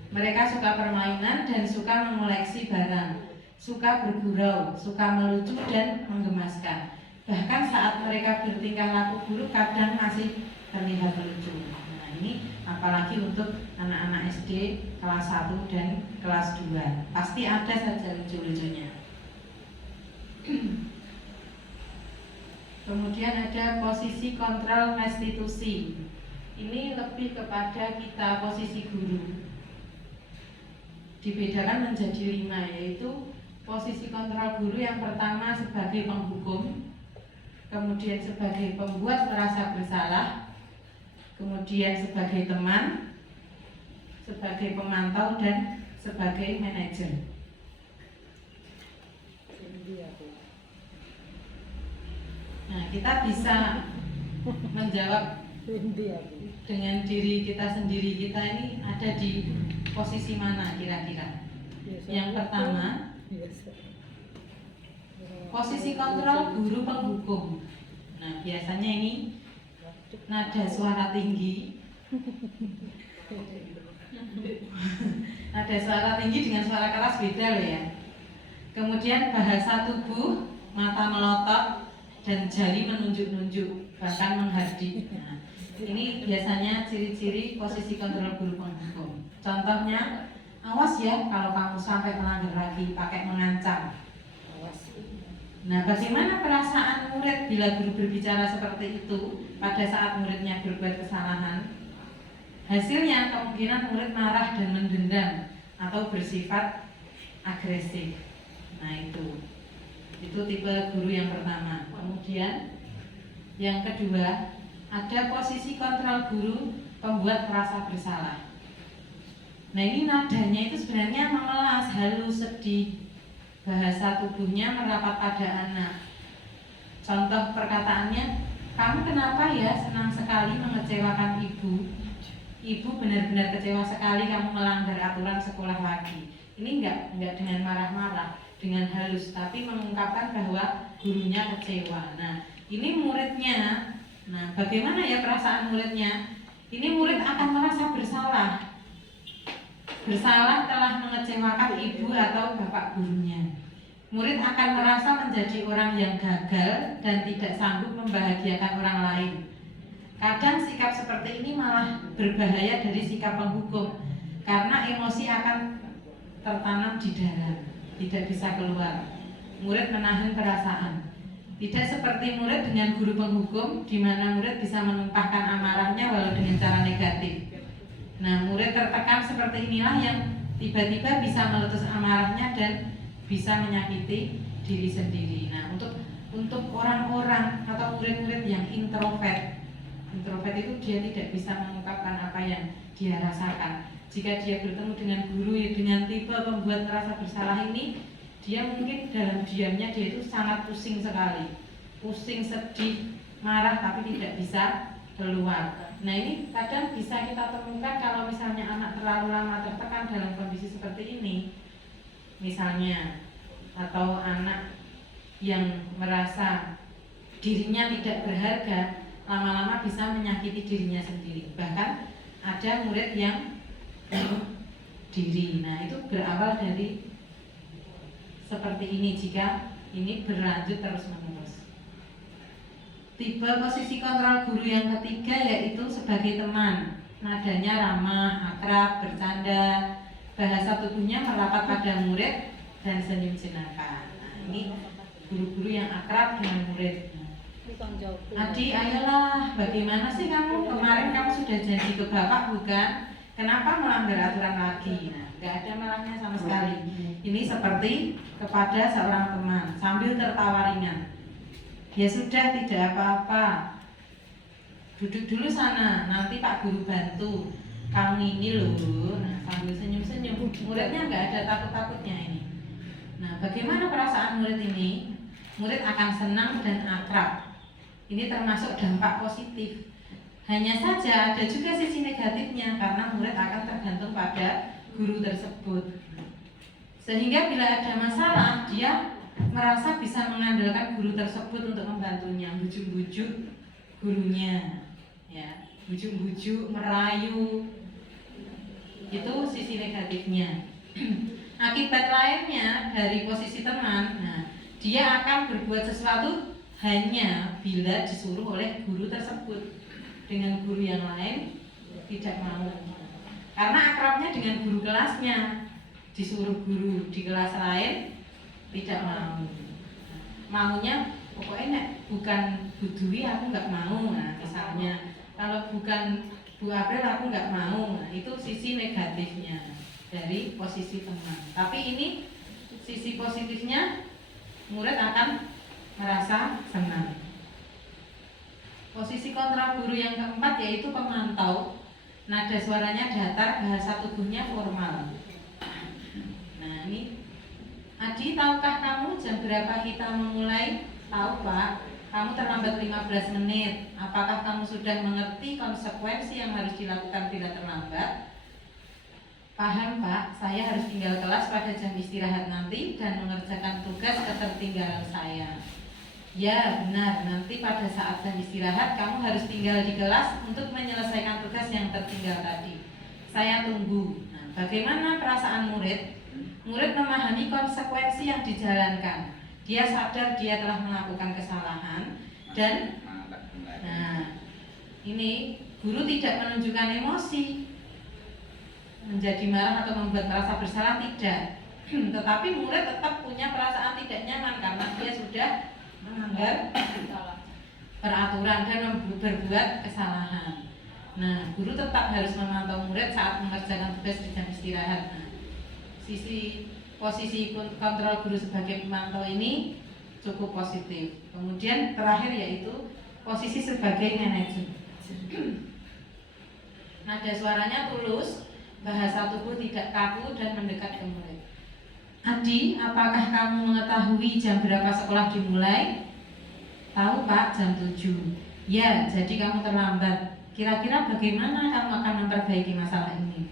Mereka suka permainan dan suka mengoleksi barang, suka bergurau, suka melucu dan menggemaskan. Bahkan saat mereka bertingkah laku buruk kadang masih terlihat lucu. Nah, ini apalagi untuk anak-anak SD kelas 1 dan kelas 2. Pasti ada saja lucu-lucunya. Kemudian ada posisi kontrol restitusi. Ini lebih kepada kita posisi guru. Dibedakan menjadi 5, yaitu posisi kontrol guru yang pertama sebagai penghukum, kemudian sebagai pembuat merasa bersalah, kemudian sebagai teman, sebagai pemantau, dan sebagai manajer. Nah, kita bisa menjawab dengan diri kita sendiri, kita ini ada di posisi mana kira-kira? Yang pertama, posisi kontrol guru penghukum. Nah, biasanya ini nada suara tinggi. Nada suara tinggi dengan suara keras beda loh ya. Kemudian bahasa tubuh, mata melotot, dan jari menunjuk-nunjuk, bahkan menghardik. Nah, ini biasanya ciri-ciri posisi kontrol guru penghukum. Contohnya, awas ya kalau kamu sampai melanggar lagi, pakai mengancam. Nah, bagaimana perasaan murid bila guru berbicara seperti itu pada saat muridnya berbuat kesalahan? Hasilnya kemungkinan murid marah dan mendendam atau bersifat agresif. Nah, itu tipe guru yang pertama. Kemudian yang kedua, ada posisi kontrol guru pembuat merasa bersalah. Nah, ini nadanya itu sebenarnya memelas, halus, sedih. Bahasa tubuhnya merapat pada anak. Contoh perkataannya, kamu kenapa ya senang sekali mengecewakan ibu? Ibu benar-benar kecewa sekali kamu melanggar aturan sekolah lagi. Ini enggak dengan marah-marah, dengan halus, tapi mengungkapkan bahwa gurunya kecewa. Nah, ini muridnya. Nah, bagaimana ya perasaan muridnya? Ini murid akan merasa bersalah. Bersalah telah mengecewakan ibu atau bapak gurunya. Murid akan merasa menjadi orang yang gagal dan tidak sanggup membahagiakan orang lain. Kadang sikap seperti ini malah berbahaya dari sikap penghukum, karena emosi akan tertanam di dalam, tidak bisa keluar. Murid menahan perasaan. Tidak seperti murid dengan guru penghukum, di mana murid bisa menumpahkan amarahnya walau dengan cara negatif. Nah, murid tertekan seperti inilah yang tiba-tiba bisa meletus amarahnya dan bisa menyakiti diri sendiri. Nah, untuk orang-orang atau murid-murid yang introvert itu dia tidak bisa mengungkapkan apa yang dia rasakan. Jika dia bertemu dengan guru dengan tipe pembuat merasa bersalah ini, dia mungkin dalam diamnya dia itu sangat pusing sekali, pusing, sedih, marah, tapi tidak bisa keluar. Nah, ini kadang bisa kita temukan kalau misalnya anak terlalu lama tertekan dalam kondisi seperti ini, misalnya, atau anak yang merasa dirinya tidak berharga, lama-lama bisa menyakiti dirinya sendiri. Bahkan ada murid yang bunuh diri. Nah, itu berawal dari seperti ini jika ini berlanjut terus-menerus. Tipe posisi kontrol guru yang ketiga yaitu sebagai teman. Nadanya ramah, akrab, bercanda, bahasa tubuhnya merapat pada murid dan senyum jenaka. Nah, ini guru-guru yang akrab dengan murid. Bukan jauh. Adi, ayolah, bagaimana sih kamu? Kemarin kamu sudah janji ke bapak bukan? Kenapa melanggar aturan lagi? Nah, nggak ada marahnya sama sekali. Ini seperti kepada seorang teman sambil tertawa ringan. Ya sudah, tidak apa-apa. Duduk dulu sana, nanti Pak Guru bantu. Kamu ini loh. Nah, sambil senyum-senyum. Muridnya nggak ada takut-takutnya ini. Nah, bagaimana perasaan murid ini? Murid akan senang dan akrab. Ini termasuk dampak positif. Hanya saja ada juga sisi negatifnya karena murid akan tergantung pada guru tersebut. Sehingga bila ada masalah, dia merasa bisa mengandalkan guru tersebut untuk membantunya, bujuk-bujuk gurunya, ya, bujuk-bujuk, merayu. Itu sisi negatifnya. Akibat lainnya dari posisi teman, nah, dia akan berbuat sesuatu hanya bila disuruh oleh guru tersebut. Dengan guru yang lain tidak mau, karena akrabnya dengan guru kelasnya. Disuruh guru di kelas lain tidak mau. Maunya pokoknya bukan Bu Dwi aku nggak mau. Nah, misalnya kalau bukan Bu April aku nggak mau. Nah, itu sisi negatifnya dari posisi teman. Tapi ini sisi positifnya, murid akan merasa senang. Posisi kontrol guru yang keempat yaitu pemantau. Nada suaranya datar, bahasa tubuhnya formal. Nah, ini Adi, tahukah kamu jam berapa kita memulai? Tahu Pak, kamu terlambat 15 menit. Apakah kamu sudah mengerti konsekuensi yang harus dilakukan bila terlambat? Paham Pak, saya harus tinggal kelas pada jam istirahat nanti dan mengerjakan tugas ketertinggalan saya. Ya benar, nanti pada saat jam istirahat kamu harus tinggal di kelas untuk menyelesaikan tugas yang tertinggal tadi. Saya tunggu. Nah, bagaimana perasaan murid? Murid memahami konsekuensi yang dijalankan. Dia sadar dia telah melakukan kesalahan dan nah, ini guru tidak menunjukkan emosi, menjadi marah atau membuat merasa bersalah, tidak. Tetapi murid tetap punya perasaan tidak nyaman karena dia sudah melanggar peraturan dan berbuat kesalahan. Nah, guru tetap harus memantau murid saat mengerjakan tugas di jam istirahat. Nah, posisi kontrol guru sebagai pemantau ini cukup positif. Kemudian terakhir yaitu posisi sebagai manajer. Nada suaranya tulus, bahasa tubuh tidak kaku dan mendekat ke murid. Adi, apakah kamu mengetahui jam berapa sekolah dimulai? Tahu Pak, jam 7. Ya, jadi kamu terlambat. Kira-kira bagaimana kamu akan memperbaiki masalah ini?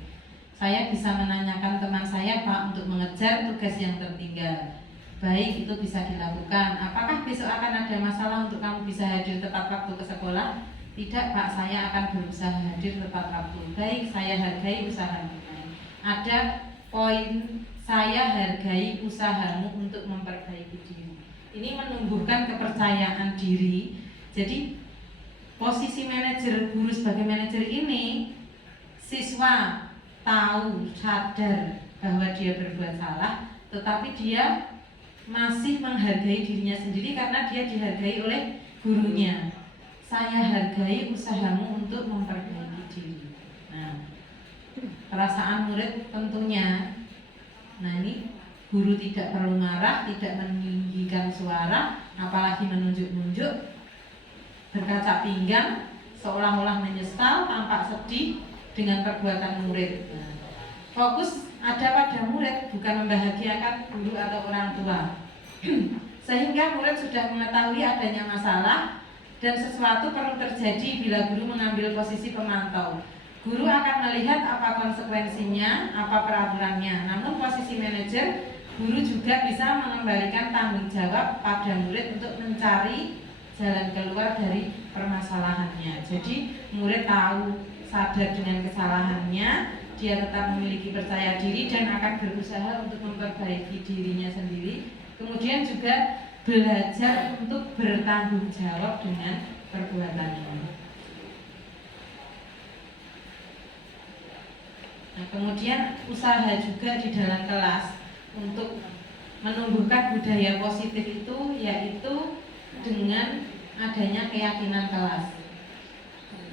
Saya bisa menanyakan teman saya Pak untuk mengejar tugas yang tertinggal. Baik, itu bisa dilakukan. Apakah besok akan ada masalah untuk kamu bisa hadir tepat waktu ke sekolah? Tidak Pak, saya akan berusaha hadir tepat waktu. Baik, saya hargai usahamu. Ada poin, saya hargai usahamu untuk memperbaiki diri. Ini menumbuhkan kepercayaan diri. Jadi posisi manajer, guru sebagai manajer ini, siswa tahu, sadar bahwa dia berbuat salah, tetapi dia masih menghargai dirinya sendiri karena dia dihargai oleh gurunya. Saya hargai usahamu untuk memperbaiki diri. Nah, perasaan murid tentunya, nah ini guru tidak perlu marah, tidak meninggikan suara, apalagi menunjuk-nunjuk, berkaca pinggang, seolah-olah menyesal, tampak sedih dengan perbuatan murid. Nah, fokus ada pada murid, bukan membahagiakan guru atau orang tua. Sehingga murid sudah mengetahui adanya masalah dan sesuatu perlu terjadi bila guru mengambil posisi pemantau. Guru akan melihat apa konsekuensinya, apa peraturannya. Namun posisi manajer, guru juga bisa mengembalikan tanggung jawab pada murid untuk mencari jalan keluar dari permasalahannya. Jadi murid tahu, sadar dengan kesalahannya, dia tetap memiliki percaya diri dan akan berusaha untuk memperbaiki dirinya sendiri. Kemudian juga belajar untuk bertanggung jawab dengan perbuatannya. Nah, kemudian usaha juga di dalam kelas untuk menumbuhkan budaya positif itu, yaitu dengan adanya keyakinan kelas.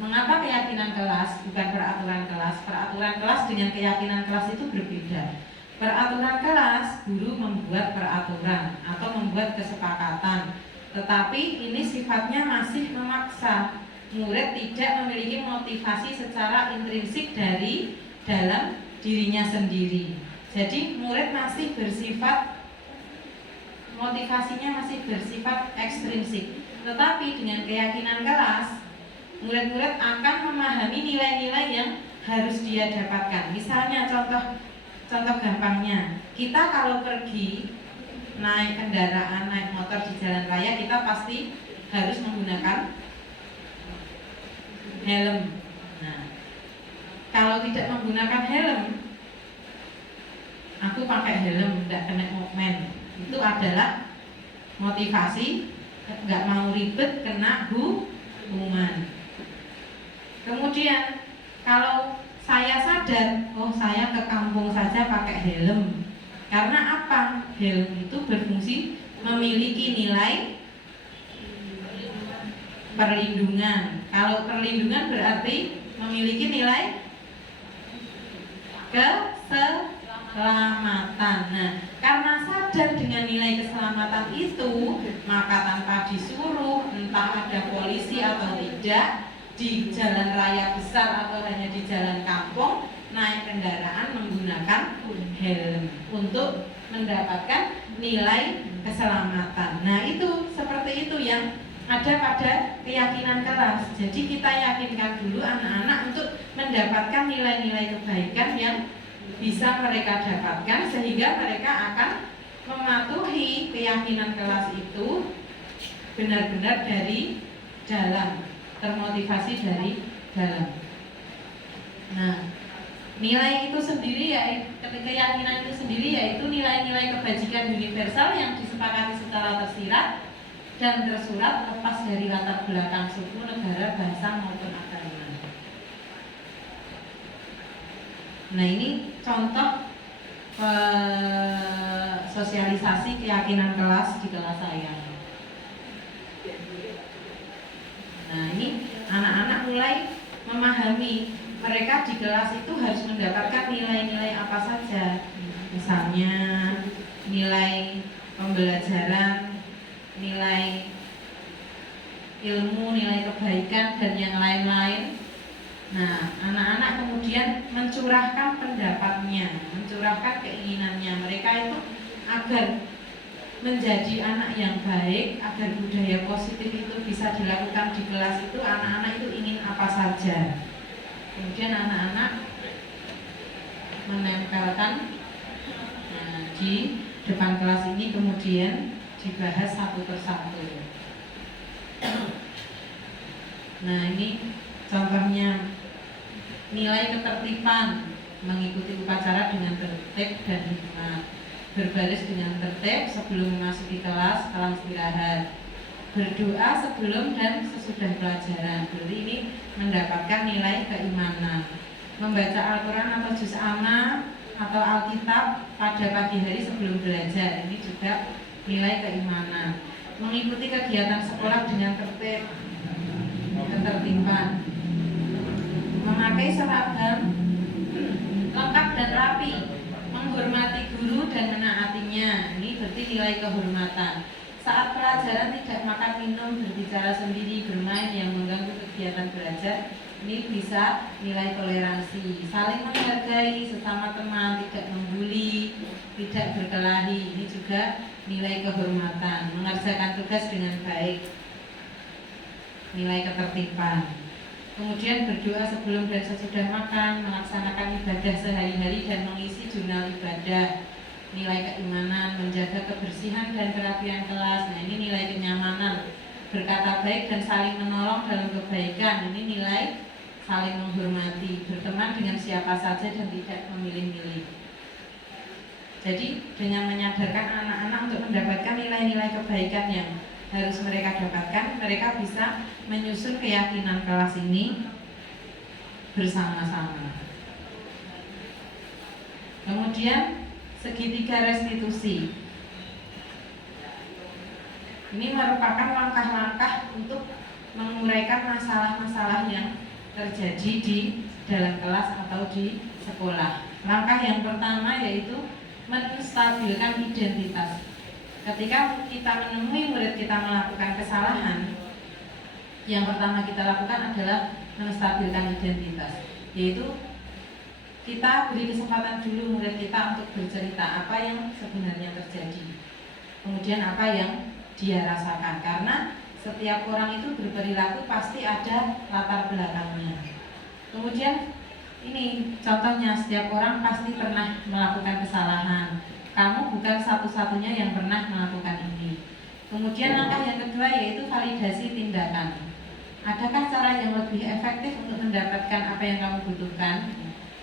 Mengapa keyakinan kelas, bukan peraturan kelas? Peraturan kelas dengan keyakinan kelas itu berbeda. Peraturan kelas, guru membuat peraturan atau membuat kesepakatan, tetapi ini sifatnya masih memaksa. Murid tidak memiliki motivasi secara intrinsik dari dalam dirinya sendiri. Jadi murid masih bersifat, motivasinya masih bersifat ekstrinsik. Tetapi dengan keyakinan kelas, murid-murid akan memahami nilai-nilai yang harus dia dapatkan. Misalnya contoh gampangnya, kita kalau pergi naik kendaraan, naik motor di jalan raya, kita pasti harus menggunakan helm. Nah, kalau tidak menggunakan helm, aku pakai helm, tidak kena momen, itu adalah motivasi, nggak mau ribet, kena hukuman. Kemudian kalau saya sadar, oh saya ke kampung saja pakai helm, karena apa? Helm itu berfungsi memiliki nilai perlindungan. Kalau perlindungan berarti memiliki nilai keselamatan. Nah, karena sadar dengan nilai keselamatan itu, maka tanpa disuruh, entah ada polisi atau tidak, di jalan raya besar atau hanya di jalan kampung, naik kendaraan menggunakan helm untuk mendapatkan nilai keselamatan. Nah, itu seperti itu yang ada pada keyakinan kelas. Jadi kita yakinkan dulu anak-anak untuk mendapatkan nilai-nilai kebaikan yang bisa mereka dapatkan, sehingga mereka akan mematuhi keyakinan kelas itu benar-benar dari dalam, termotivasi dari dalam. Nah, nilai itu sendiri, ya keyakinan itu sendiri, yaitu nilai-nilai kebajikan universal yang disepakati secara tersirat dan tersurat, lepas dari latar belakang suku, negara, bahasa maupun agama. Nah, ini contoh sosialisasi keyakinan kelas di kelas saya. Nah, ini anak-anak mulai memahami mereka di kelas itu harus mendapatkan nilai-nilai apa saja. Misalnya nilai pembelajaran, nilai ilmu, nilai kebaikan, dan yang lain-lain. Nah, anak-anak kemudian mencurahkan pendapatnya, mencurahkan keinginannya. Mereka itu agar menjadi anak yang baik, agar budaya positif itu bisa dilakukan di kelas itu, anak-anak itu ingin apa saja. Kemudian anak-anak menempelkan di depan kelas ini, kemudian dibahas satu persatu. Nah, ini contohnya nilai ketertiban, mengikuti upacara dengan tertib dan hikmat, berbaris dengan tertib sebelum memasuki kelas, setelah istirahat, berdoa sebelum dan sesudah pelajaran. Berarti ini mendapatkan nilai keimanan. Membaca Al-Quran atau juz amma atau Alkitab pada pagi hari sebelum belajar, ini juga nilai keimanan. Mengikuti kegiatan sekolah dengan tertib, ketertiban. Memakai seragam lengkap dan rapi, menghormati guru dan menaatinya. Ini berarti nilai kehormatan. Saat pelajaran tidak makan minum, berbicara sendiri, bermain yang mengganggu kegiatan belajar. Ini bisa nilai toleransi, saling menghargai sesama teman, tidak membuli, tidak berkelahi. Ini juga nilai kehormatan. Mengerjakan tugas dengan baik, nilai ketertiban. Kemudian berdoa sebelum dan sesudah makan, melaksanakan ibadah sehari-hari dan mengisi jurnal ibadah. Nilai keimanan, menjaga kebersihan dan kerapian kelas. Nah, ini nilai kenyamanan. berkata baik dan saling menolong dalam kebaikan. Ini nilai saling menghormati, berteman dengan siapa saja dan tidak memilih-milih. Jadi dengan menyadarkan anak-anak untuk mendapatkan nilai-nilai kebaikan yang harus mereka dapatkan, mereka bisa menyusun keyakinan kelas ini bersama-sama. Kemudian segitiga restitusi. Ini merupakan langkah-langkah untuk menguraikan masalah-masalah yang terjadi di dalam kelas atau di sekolah. Langkah yang pertama yaitu menstabilkan identitas. Ketika kita menemui murid kita melakukan kesalahan, yang pertama kita lakukan adalah menstabilkan identitas, yaitu kita beri kesempatan dulu murid kita untuk bercerita apa yang sebenarnya terjadi, kemudian apa yang dia rasakan, karena setiap orang itu berperilaku pasti ada latar belakangnya. Kemudian ini contohnya, setiap orang pasti pernah melakukan kesalahan. Kamu bukan satu-satunya yang pernah melakukan ini. Kemudian langkah yang kedua yaitu validasi tindakan. Adakah cara yang lebih efektif untuk mendapatkan apa yang kamu butuhkan?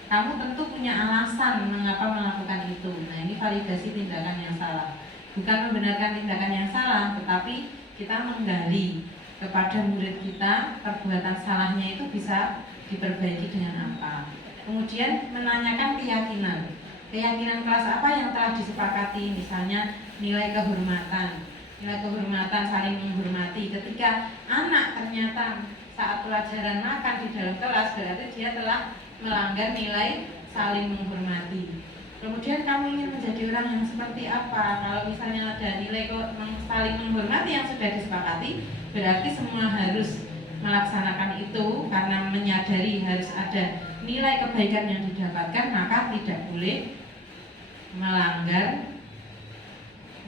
Kamu tentu punya alasan mengapa melakukan itu. Nah, ini validasi tindakan yang salah. Bukan membenarkan tindakan yang salah, tetapi kita menggali kepada murid kita perbuatan salahnya itu bisa diperbaiki dengan apa. Kemudian menanyakan keyakinan. Keyakinan kelas apa yang telah disepakati, misalnya nilai kehormatan. Nilai kehormatan, saling menghormati. Ketika anak ternyata saat pelajaran makan di dalam kelas, berarti dia telah melanggar nilai saling menghormati. Kemudian kamu ingin menjadi orang yang seperti apa? Kalau misalnya ada nilai saling menghormati yang sudah disepakati, berarti semua harus melaksanakan itu karena menyadari harus ada nilai kebaikan yang didapatkan, maka tidak boleh melanggar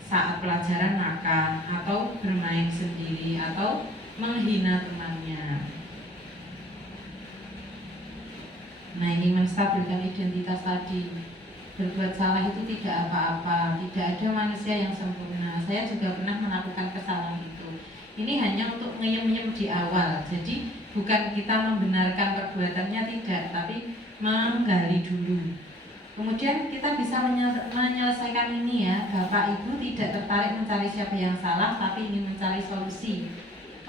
saat pelajaran makan atau bermain sendiri atau menghina temannya. Nah, ini menstabilkan identitas tadi. Berbuat salah itu tidak apa-apa, tidak ada manusia yang sempurna. Saya juga pernah melakukan kesalahan itu. Ini hanya untuk ngeyem-ngeyem di awal. Jadi bukan kita membenarkan perbuatannya, tidak, tapi menggali dulu. Kemudian kita bisa menyelesaikan ini ya. Bapak Ibu tidak tertarik mencari siapa yang salah, tapi ingin mencari solusi.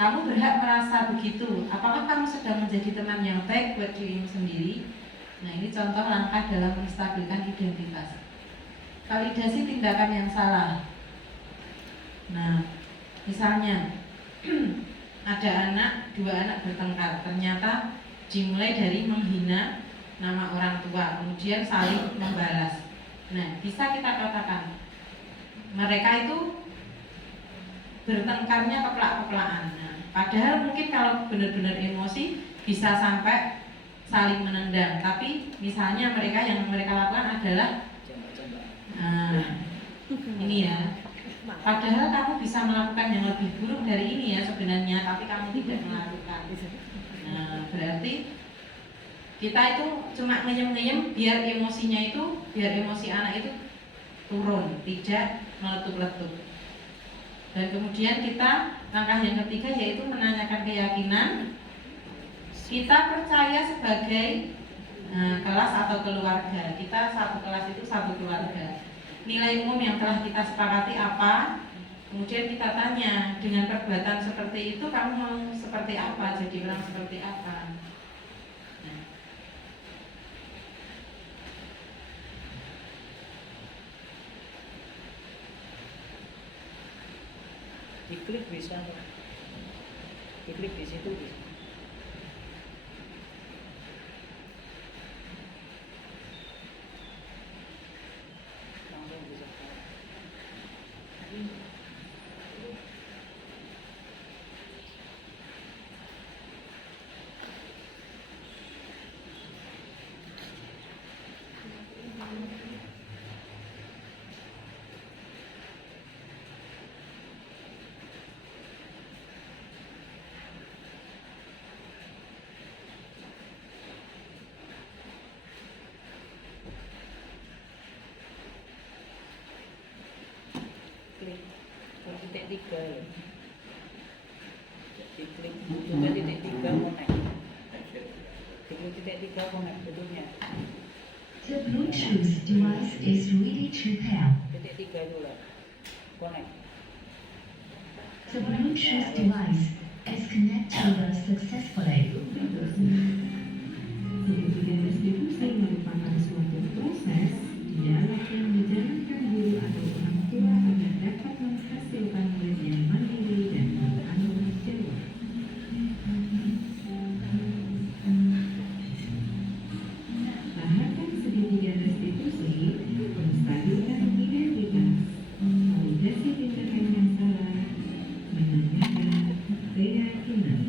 Kamu berhak merasa begitu. Apakah kamu sedang menjadi teman yang baik buat dirimu sendiri? Nah, ini contoh langkah dalam menstabilkan identitas. Validasi tindakan yang salah. Nah, misalnya ada dua anak bertengkar, ternyata dimulai dari menghina nama orang tua, kemudian saling membalas. Nah, bisa kita katakan mereka itu bertengkarnya keplak-keplakan. Nah, padahal mungkin kalau benar-benar emosi bisa sampai saling menendang, tapi misalnya yang mereka lakukan adalah ini ya, padahal kamu bisa melakukan yang lebih buruk dari ini ya sebenarnya, tapi kamu tidak melakukan. Nah, berarti kita itu cuma ngeyem-ngeyem biar emosi anak itu turun, tidak meletup-letup. Dan kemudian langkah yang ketiga yaitu menanyakan keyakinan. Kita percaya sebagai kelas atau keluarga. Kita satu kelas itu satu keluarga. Nilai umum yang telah kita sepakati apa? Kemudian kita tanya, dengan perbuatan seperti itu kamu mau seperti apa? Jadi orang seperti apa? Nah. Diklik bisa, diklik di situ bisa. Langsung bisa. Klik titik 3 ya. klik 7.3 connect. Klik titik 3 connect bentuknya. The Bluetooth device is ready to pair. Titik 3 itu lah. Connect. The Bluetooth device is connected successfully. Sertifikat restitusi merupakan suatu proses di dalam yang dijalankan guru atau orang tua agar dapat menghasilkan murid yang mandiri dan bertanggung jawab. Tahapan segitiga restitusi menstabilkan identitas, validasi tindakan yang salah, menanyakan keyakinan.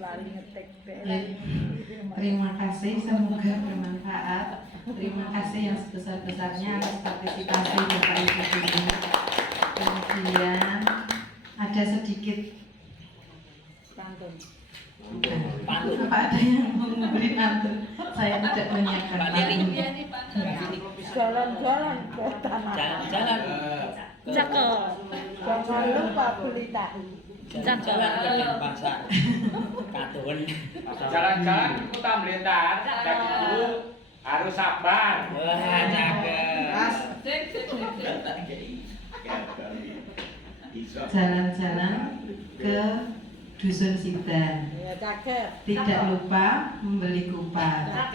lari ngetek Terima kasih, semoga bermanfaat. Terima kasih yang sebesar-besarnya atas partisipasi Bapak Ibu guru. Kemudian ada sedikit pantun. apa ada yang mau memberi pantun? Saya tidak menyiapkan pantun. Jalan-jalan ke tanah. Jalan-jalan. Cakep. Jangan lupa beli tahu. Jalan-jalan ke pasar. Katun. Jalan-jalan ke kota Blitar, dan itu harus sabar. Wah, cakep. Jalan-jalan ke Dusun Sidan. Ya cakep. Tidak lupa membeli kupat.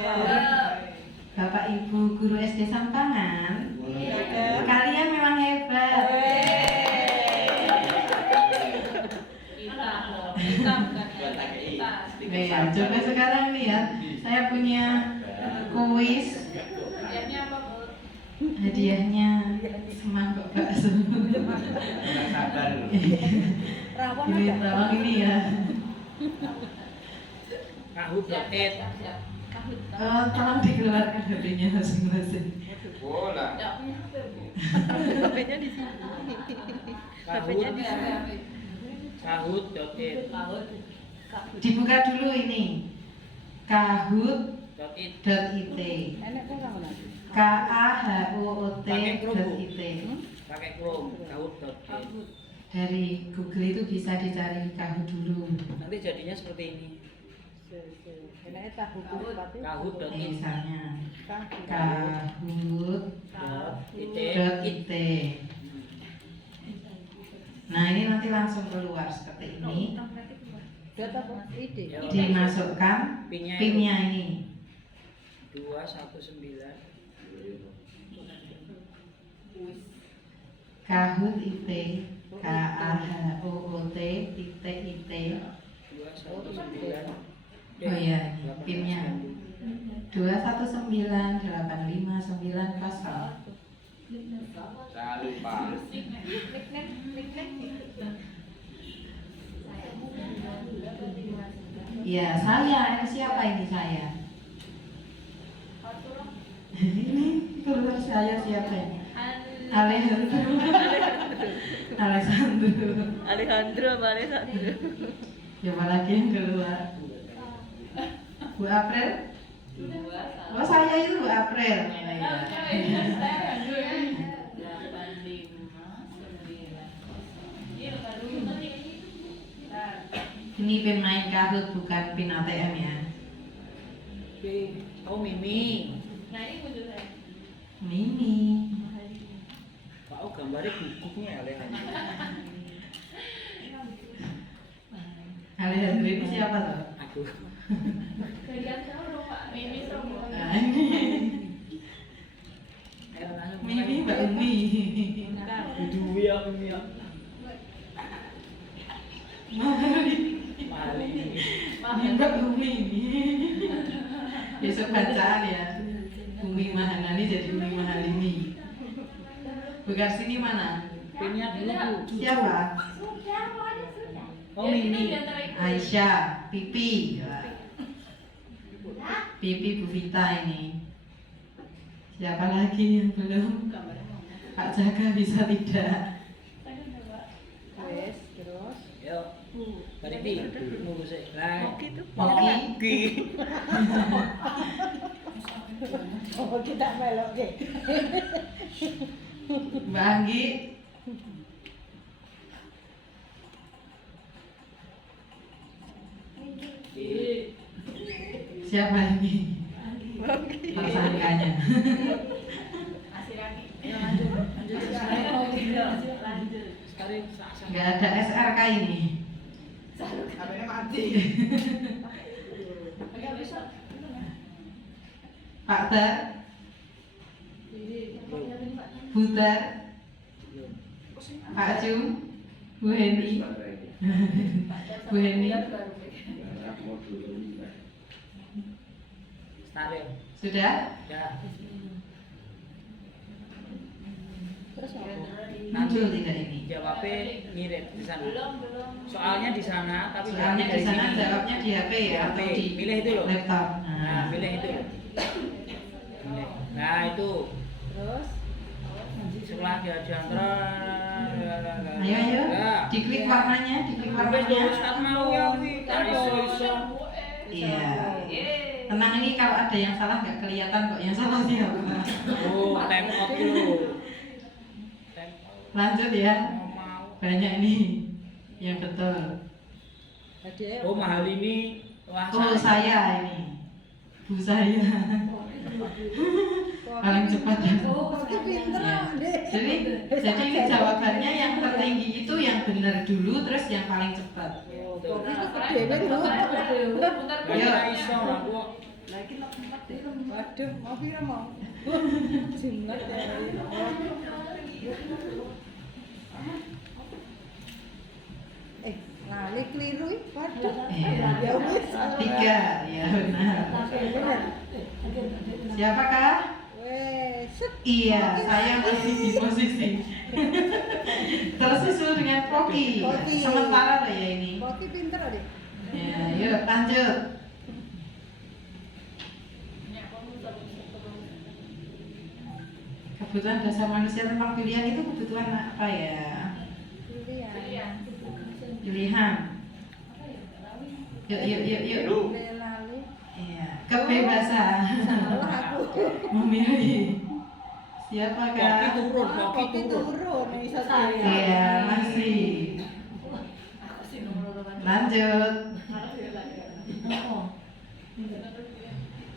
Bapak Ibu guru SD Sampangan, kalian memang hebat. Ya, coba sekarang lihat, saya punya kuis. Hadiahnya semangkok bakso. Rawon Ini ada. tolong ini ya. Kahut.it. Tolong dikeluarkan HP-nya masing-masing. Bola. HP-nya di sini. HP-nya di sini. Kahut.it. Dibuka dulu ini. Kahut.it. Enak kan kamu nanti. KAHOOT.it. Pakai Chrome. Kahut.it. Dari Google itu bisa dicari Kahut dulu. Nanti jadinya seperti ini. Enaknya tahu dulu tapi Kahut.it. Misalnya Kahut.it. Kahut.it. Nah ini nanti langsung keluar seperti ini. data ide. Dimasukkan pinnya ini. 219. Kahut.it. KAHOOT.it. 219. Oh iya, pinnya 2198590. Jangan lupa. Ya, saya. Ini siapa ini saya? Ini keluar saya siapa ini? Alejandro. Alejandro apa Alejandro? Siapa lagi yang keluar? Bu April? Oh saya itu Bu April. Ini pin main Kahut bukan pin ATM ya. Oh Mimi. Mimi. Kau gambarnya guguknya Alejandro. Alejandro ini siapa tuh? Aku. Nah, ini. Mimi Mbak Umi. Dua ya Mimi ya. Mali. Ini Mbak Umi ini. Besok bacaan ya. Umi Mahanani jadi Umi Mahalini. Bukan sini mana? Pinnya dulu. Siapa? Oh Mimi. Aisyah, Pipi. Pipi Bu Vita ini. Siapa lagi yang belum? Pak Jaka bisa tidak? Wes, terus. Yo. Berarti nunggu sih. Lah. Moki. Oh, kita melok deh. Mbak Anggi. Siapa ini? Tersangkanya. Nggak ada SRK ini. Pak Ter, Buter, Pak Cum, Bu Heni, Bu Heni, Stereo. sudah? Ya. terus apa? Muncul tidak ini? Jawabnya ngirim di sana. Soalnya di sana, tapi Soalnya di sana sini. jawabnya di HP ya HP. atau di Milih itu loh. laptop. Nah, pilih itu. Pilih. Nah, itu Terus setelah dia diantar. Ayo, Ya. diklik warnanya, diklik Habis dong, warnanya. Ustaz mau ya, iso-iso. Iya. Tenang, ini kalau ada yang salah nggak kelihatan kok, yang salah siapa. Oh, time out dulu. Lanjut ya, Mau. banyak nih yang betul. hadiahnya Oh, mahal ini. Wah, Oh, saya ini, bu saya. Paling cepat ya. Koki pinter deh. Jadi ini jawabannya yang tertinggi itu yang benar dulu, terus yang paling cepat. Koki itu kedene lho. Ayo. Iso lah kok. Waduh, mau pira mau? Jimat ya. Lali keliru iki. Waduh. Iya. Ya wis. 3, ya benar. Bener. Siapakah? Wes. set. Iya, saya masih di posisi tersusul dengan Poki. Poki. Sementara loh ya ini. Koki pinter deh. Ya, yuk lanjut. Kebutuhan dasar manusia tentang pilihan itu kebutuhan apa ya? Pilihan. Pilihan. Yuk. Lali. Iya, kebebasan. Salah aku. Memilih. Siapakah? Koki turun. Bisa saya. Iya, masih. Lanjut.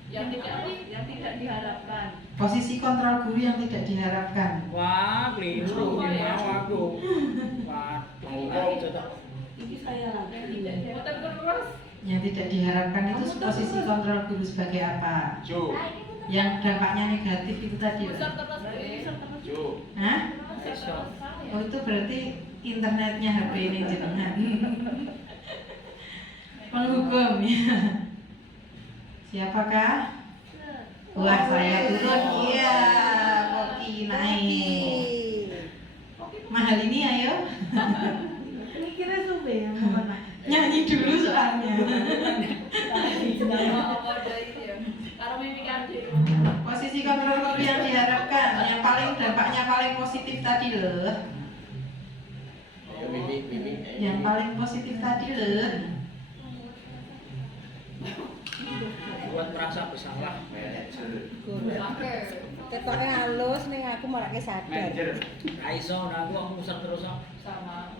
Yang tidak diharapkan. Posisi kontrol guru yang tidak diharapkan. Wah, keliru mau aku. Wah, Ini saya motor terus. Yang tidak diharapkan itu posisi kontrol guru sebagai apa? Yang dampaknya negatif itu tadi. Pusat terus Bu. Hah? Oh, itu berarti internetnya HP ini jenengan. Penghukum ya. Siapakah? Wah, saya turun. Iya, Poki naik. Mahal ini ayo. Ini kira sube yang mana? Nyanyi dulu soalnya. Posisi kontrol guru yang diharapkan, yang paling dampaknya paling positif tadi loh. Yang paling positif tadi loh. buat merasa bersalah. Ketoknya halus nih aku malah sadar. Aiso, nah aku musar terus Sama.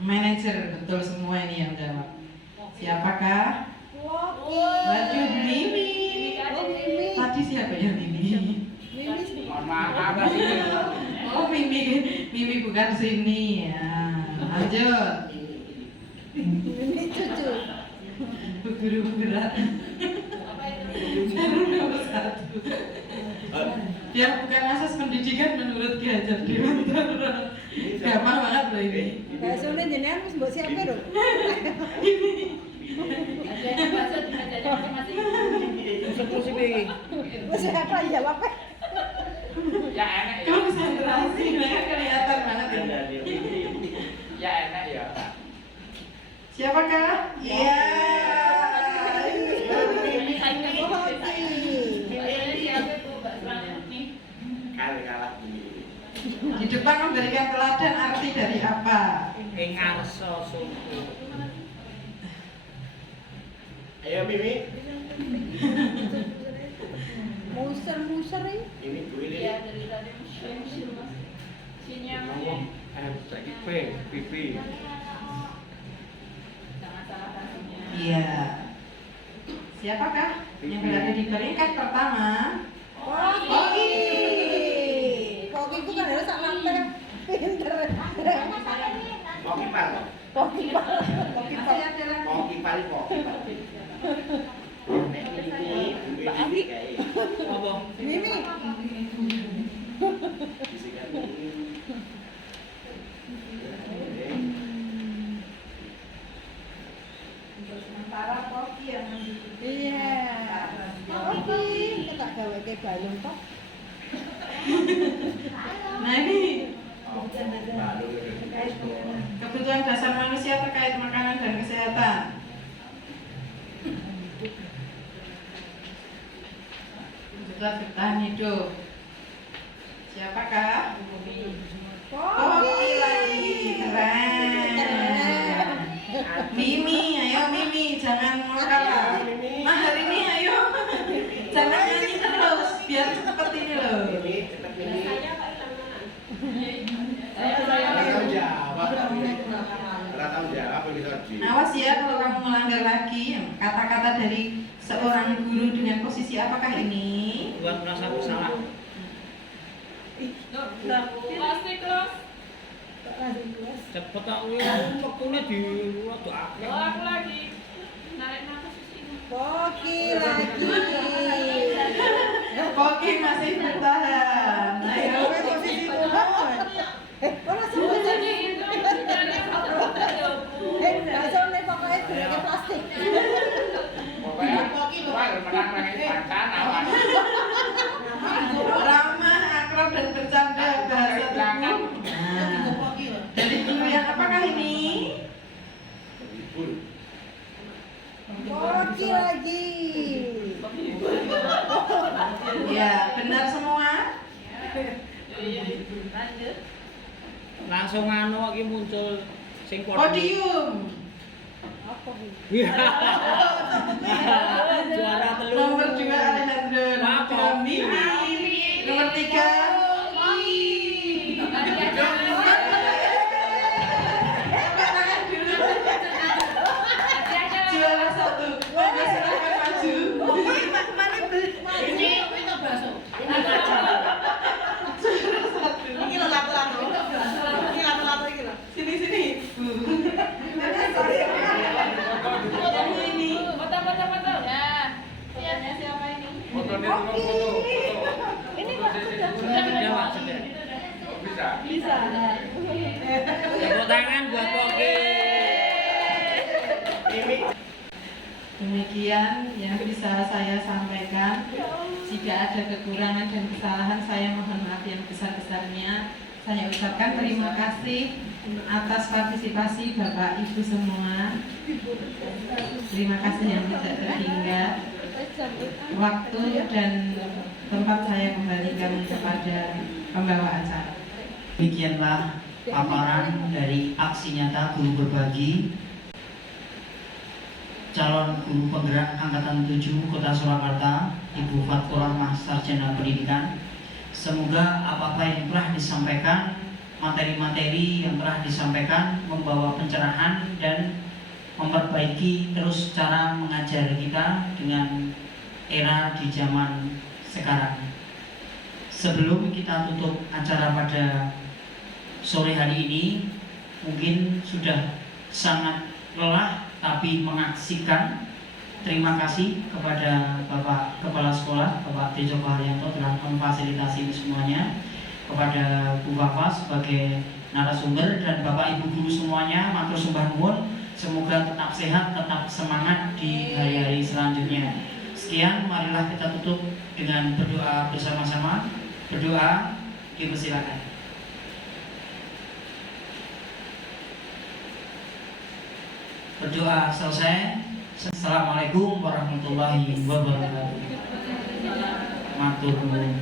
Manajer, betul semua ini yang jawab. Siapakah? Waduh, Mimi. Oh, Mimi. Tadi siapa yang Mimi? Mimi. mohon maaf apa sih? Oh, Mimi bukan sini ya. Lanjut. Mimi cucu. Guru penggerak. Baru nomor 1. Yang bukan asas pendidikan menurut Ki Hajar Dewantara. Gampang banget loh ini. Baksonya jenengan wis mbok siape lho. Ada yang bahasa diajarkan masih. Eksekusi begini. Wis apa ya apa? Ya enak ya. Konsentrasi, mereka kelihatan banget ini. Ya enak ya. Siapakah? Iya. Kalah. Di depan memberikan teladan arti dari apa? Engarso suku. Ayo Mimi. Muser-muser iki. Ini gue Iya dari tadi mas. Sinyalnya. lagi pipi. Jangan salahkan sinyal. Iya. Siapakah yang berada di peringkat pertama? Koki. Koki itu kan harus sak lampe. Pinter. Mau kipar. Koki pak. Mau kipar kok. Pak Andi. Apa? Mimi. Sementara Poki yang Iya. Koki kita gawe ke balung kok. Nah ini Ustaz bertahan hidup. Siapakah? Poki lagi, keren. Mimi, ayo Mimi, jangan kalah. Nah hari ini ayo, jangan nyanyi terus, biar cepet ini loh. Awas ya kalau kamu melanggar lagi kata-kata dari seorang guru dengan posisi apakah ini? Buat merasa bersalah. Pasti kelas. Cepet aku ya, waktunya di waktu aku. Aku lagi narik nafas di sini. Poki lagi. Poki masih bertahan. Ayo. Posisi pohon. Ora semua jadi. Langsung nih pokoknya gulanya plastik. Pokoknya harus menang lagi bacaan awas. Ramah, akrab dan bercanda bahasa tubuh. Dari guru yang apakah ini? Poki lagi. Ya, benar semua. Langsung anu iki muncul sing Podium. Apa ini? Juara telu. Nomor 2 Alejandro, nomor 2 Mimi, nomor 3 juara 1. Monggo silakan maju. Ini lo lato-lato. Ini lato-lato iki lho. Sini. Ini. Foto. Ya. Siapa ini? Fotonya foto. Ini Sudah, Pak, sudah. Bisa. Tepuk tangan buat Poki. Demikian yang bisa saya sampaikan. Jika ada kekurangan dan kesalahan, saya mohon maaf yang besar-besarnya. Saya ucapkan terima kasih atas partisipasi Bapak Ibu semua. Terima kasih yang tidak terhingga. Waktu dan tempat saya kembalikan kepada pembawa acara. Demikianlah paparan dari aksi nyata guru berbagi calon guru penggerak Angkatan 7 Kota Surakarta, Ibu Fathur Rahmah, Sarjana Pendidikan. Semoga apa-apa yang telah disampaikan, materi-materi yang telah disampaikan membawa pencerahan dan memperbaiki terus cara mengajar kita dengan era di zaman sekarang. Sebelum kita tutup acara pada sore hari ini, mungkin sudah sangat lelah tapi mengaksikan. Terima kasih kepada Bapak Kepala Sekolah, Bapak Tejo Haryanto telah memfasilitasi ini semuanya, kepada Bu Fafa sebagai narasumber, dan Bapak Ibu guru semuanya, matur sembah nuwun. Semoga tetap sehat, tetap semangat di hari-hari selanjutnya. Sekian, marilah kita tutup dengan berdoa bersama-sama. Berdoa, dipersilakan. Berdoa selesai. Assalamualaikum warahmatullahi wabarakatuh. Matur nuwun.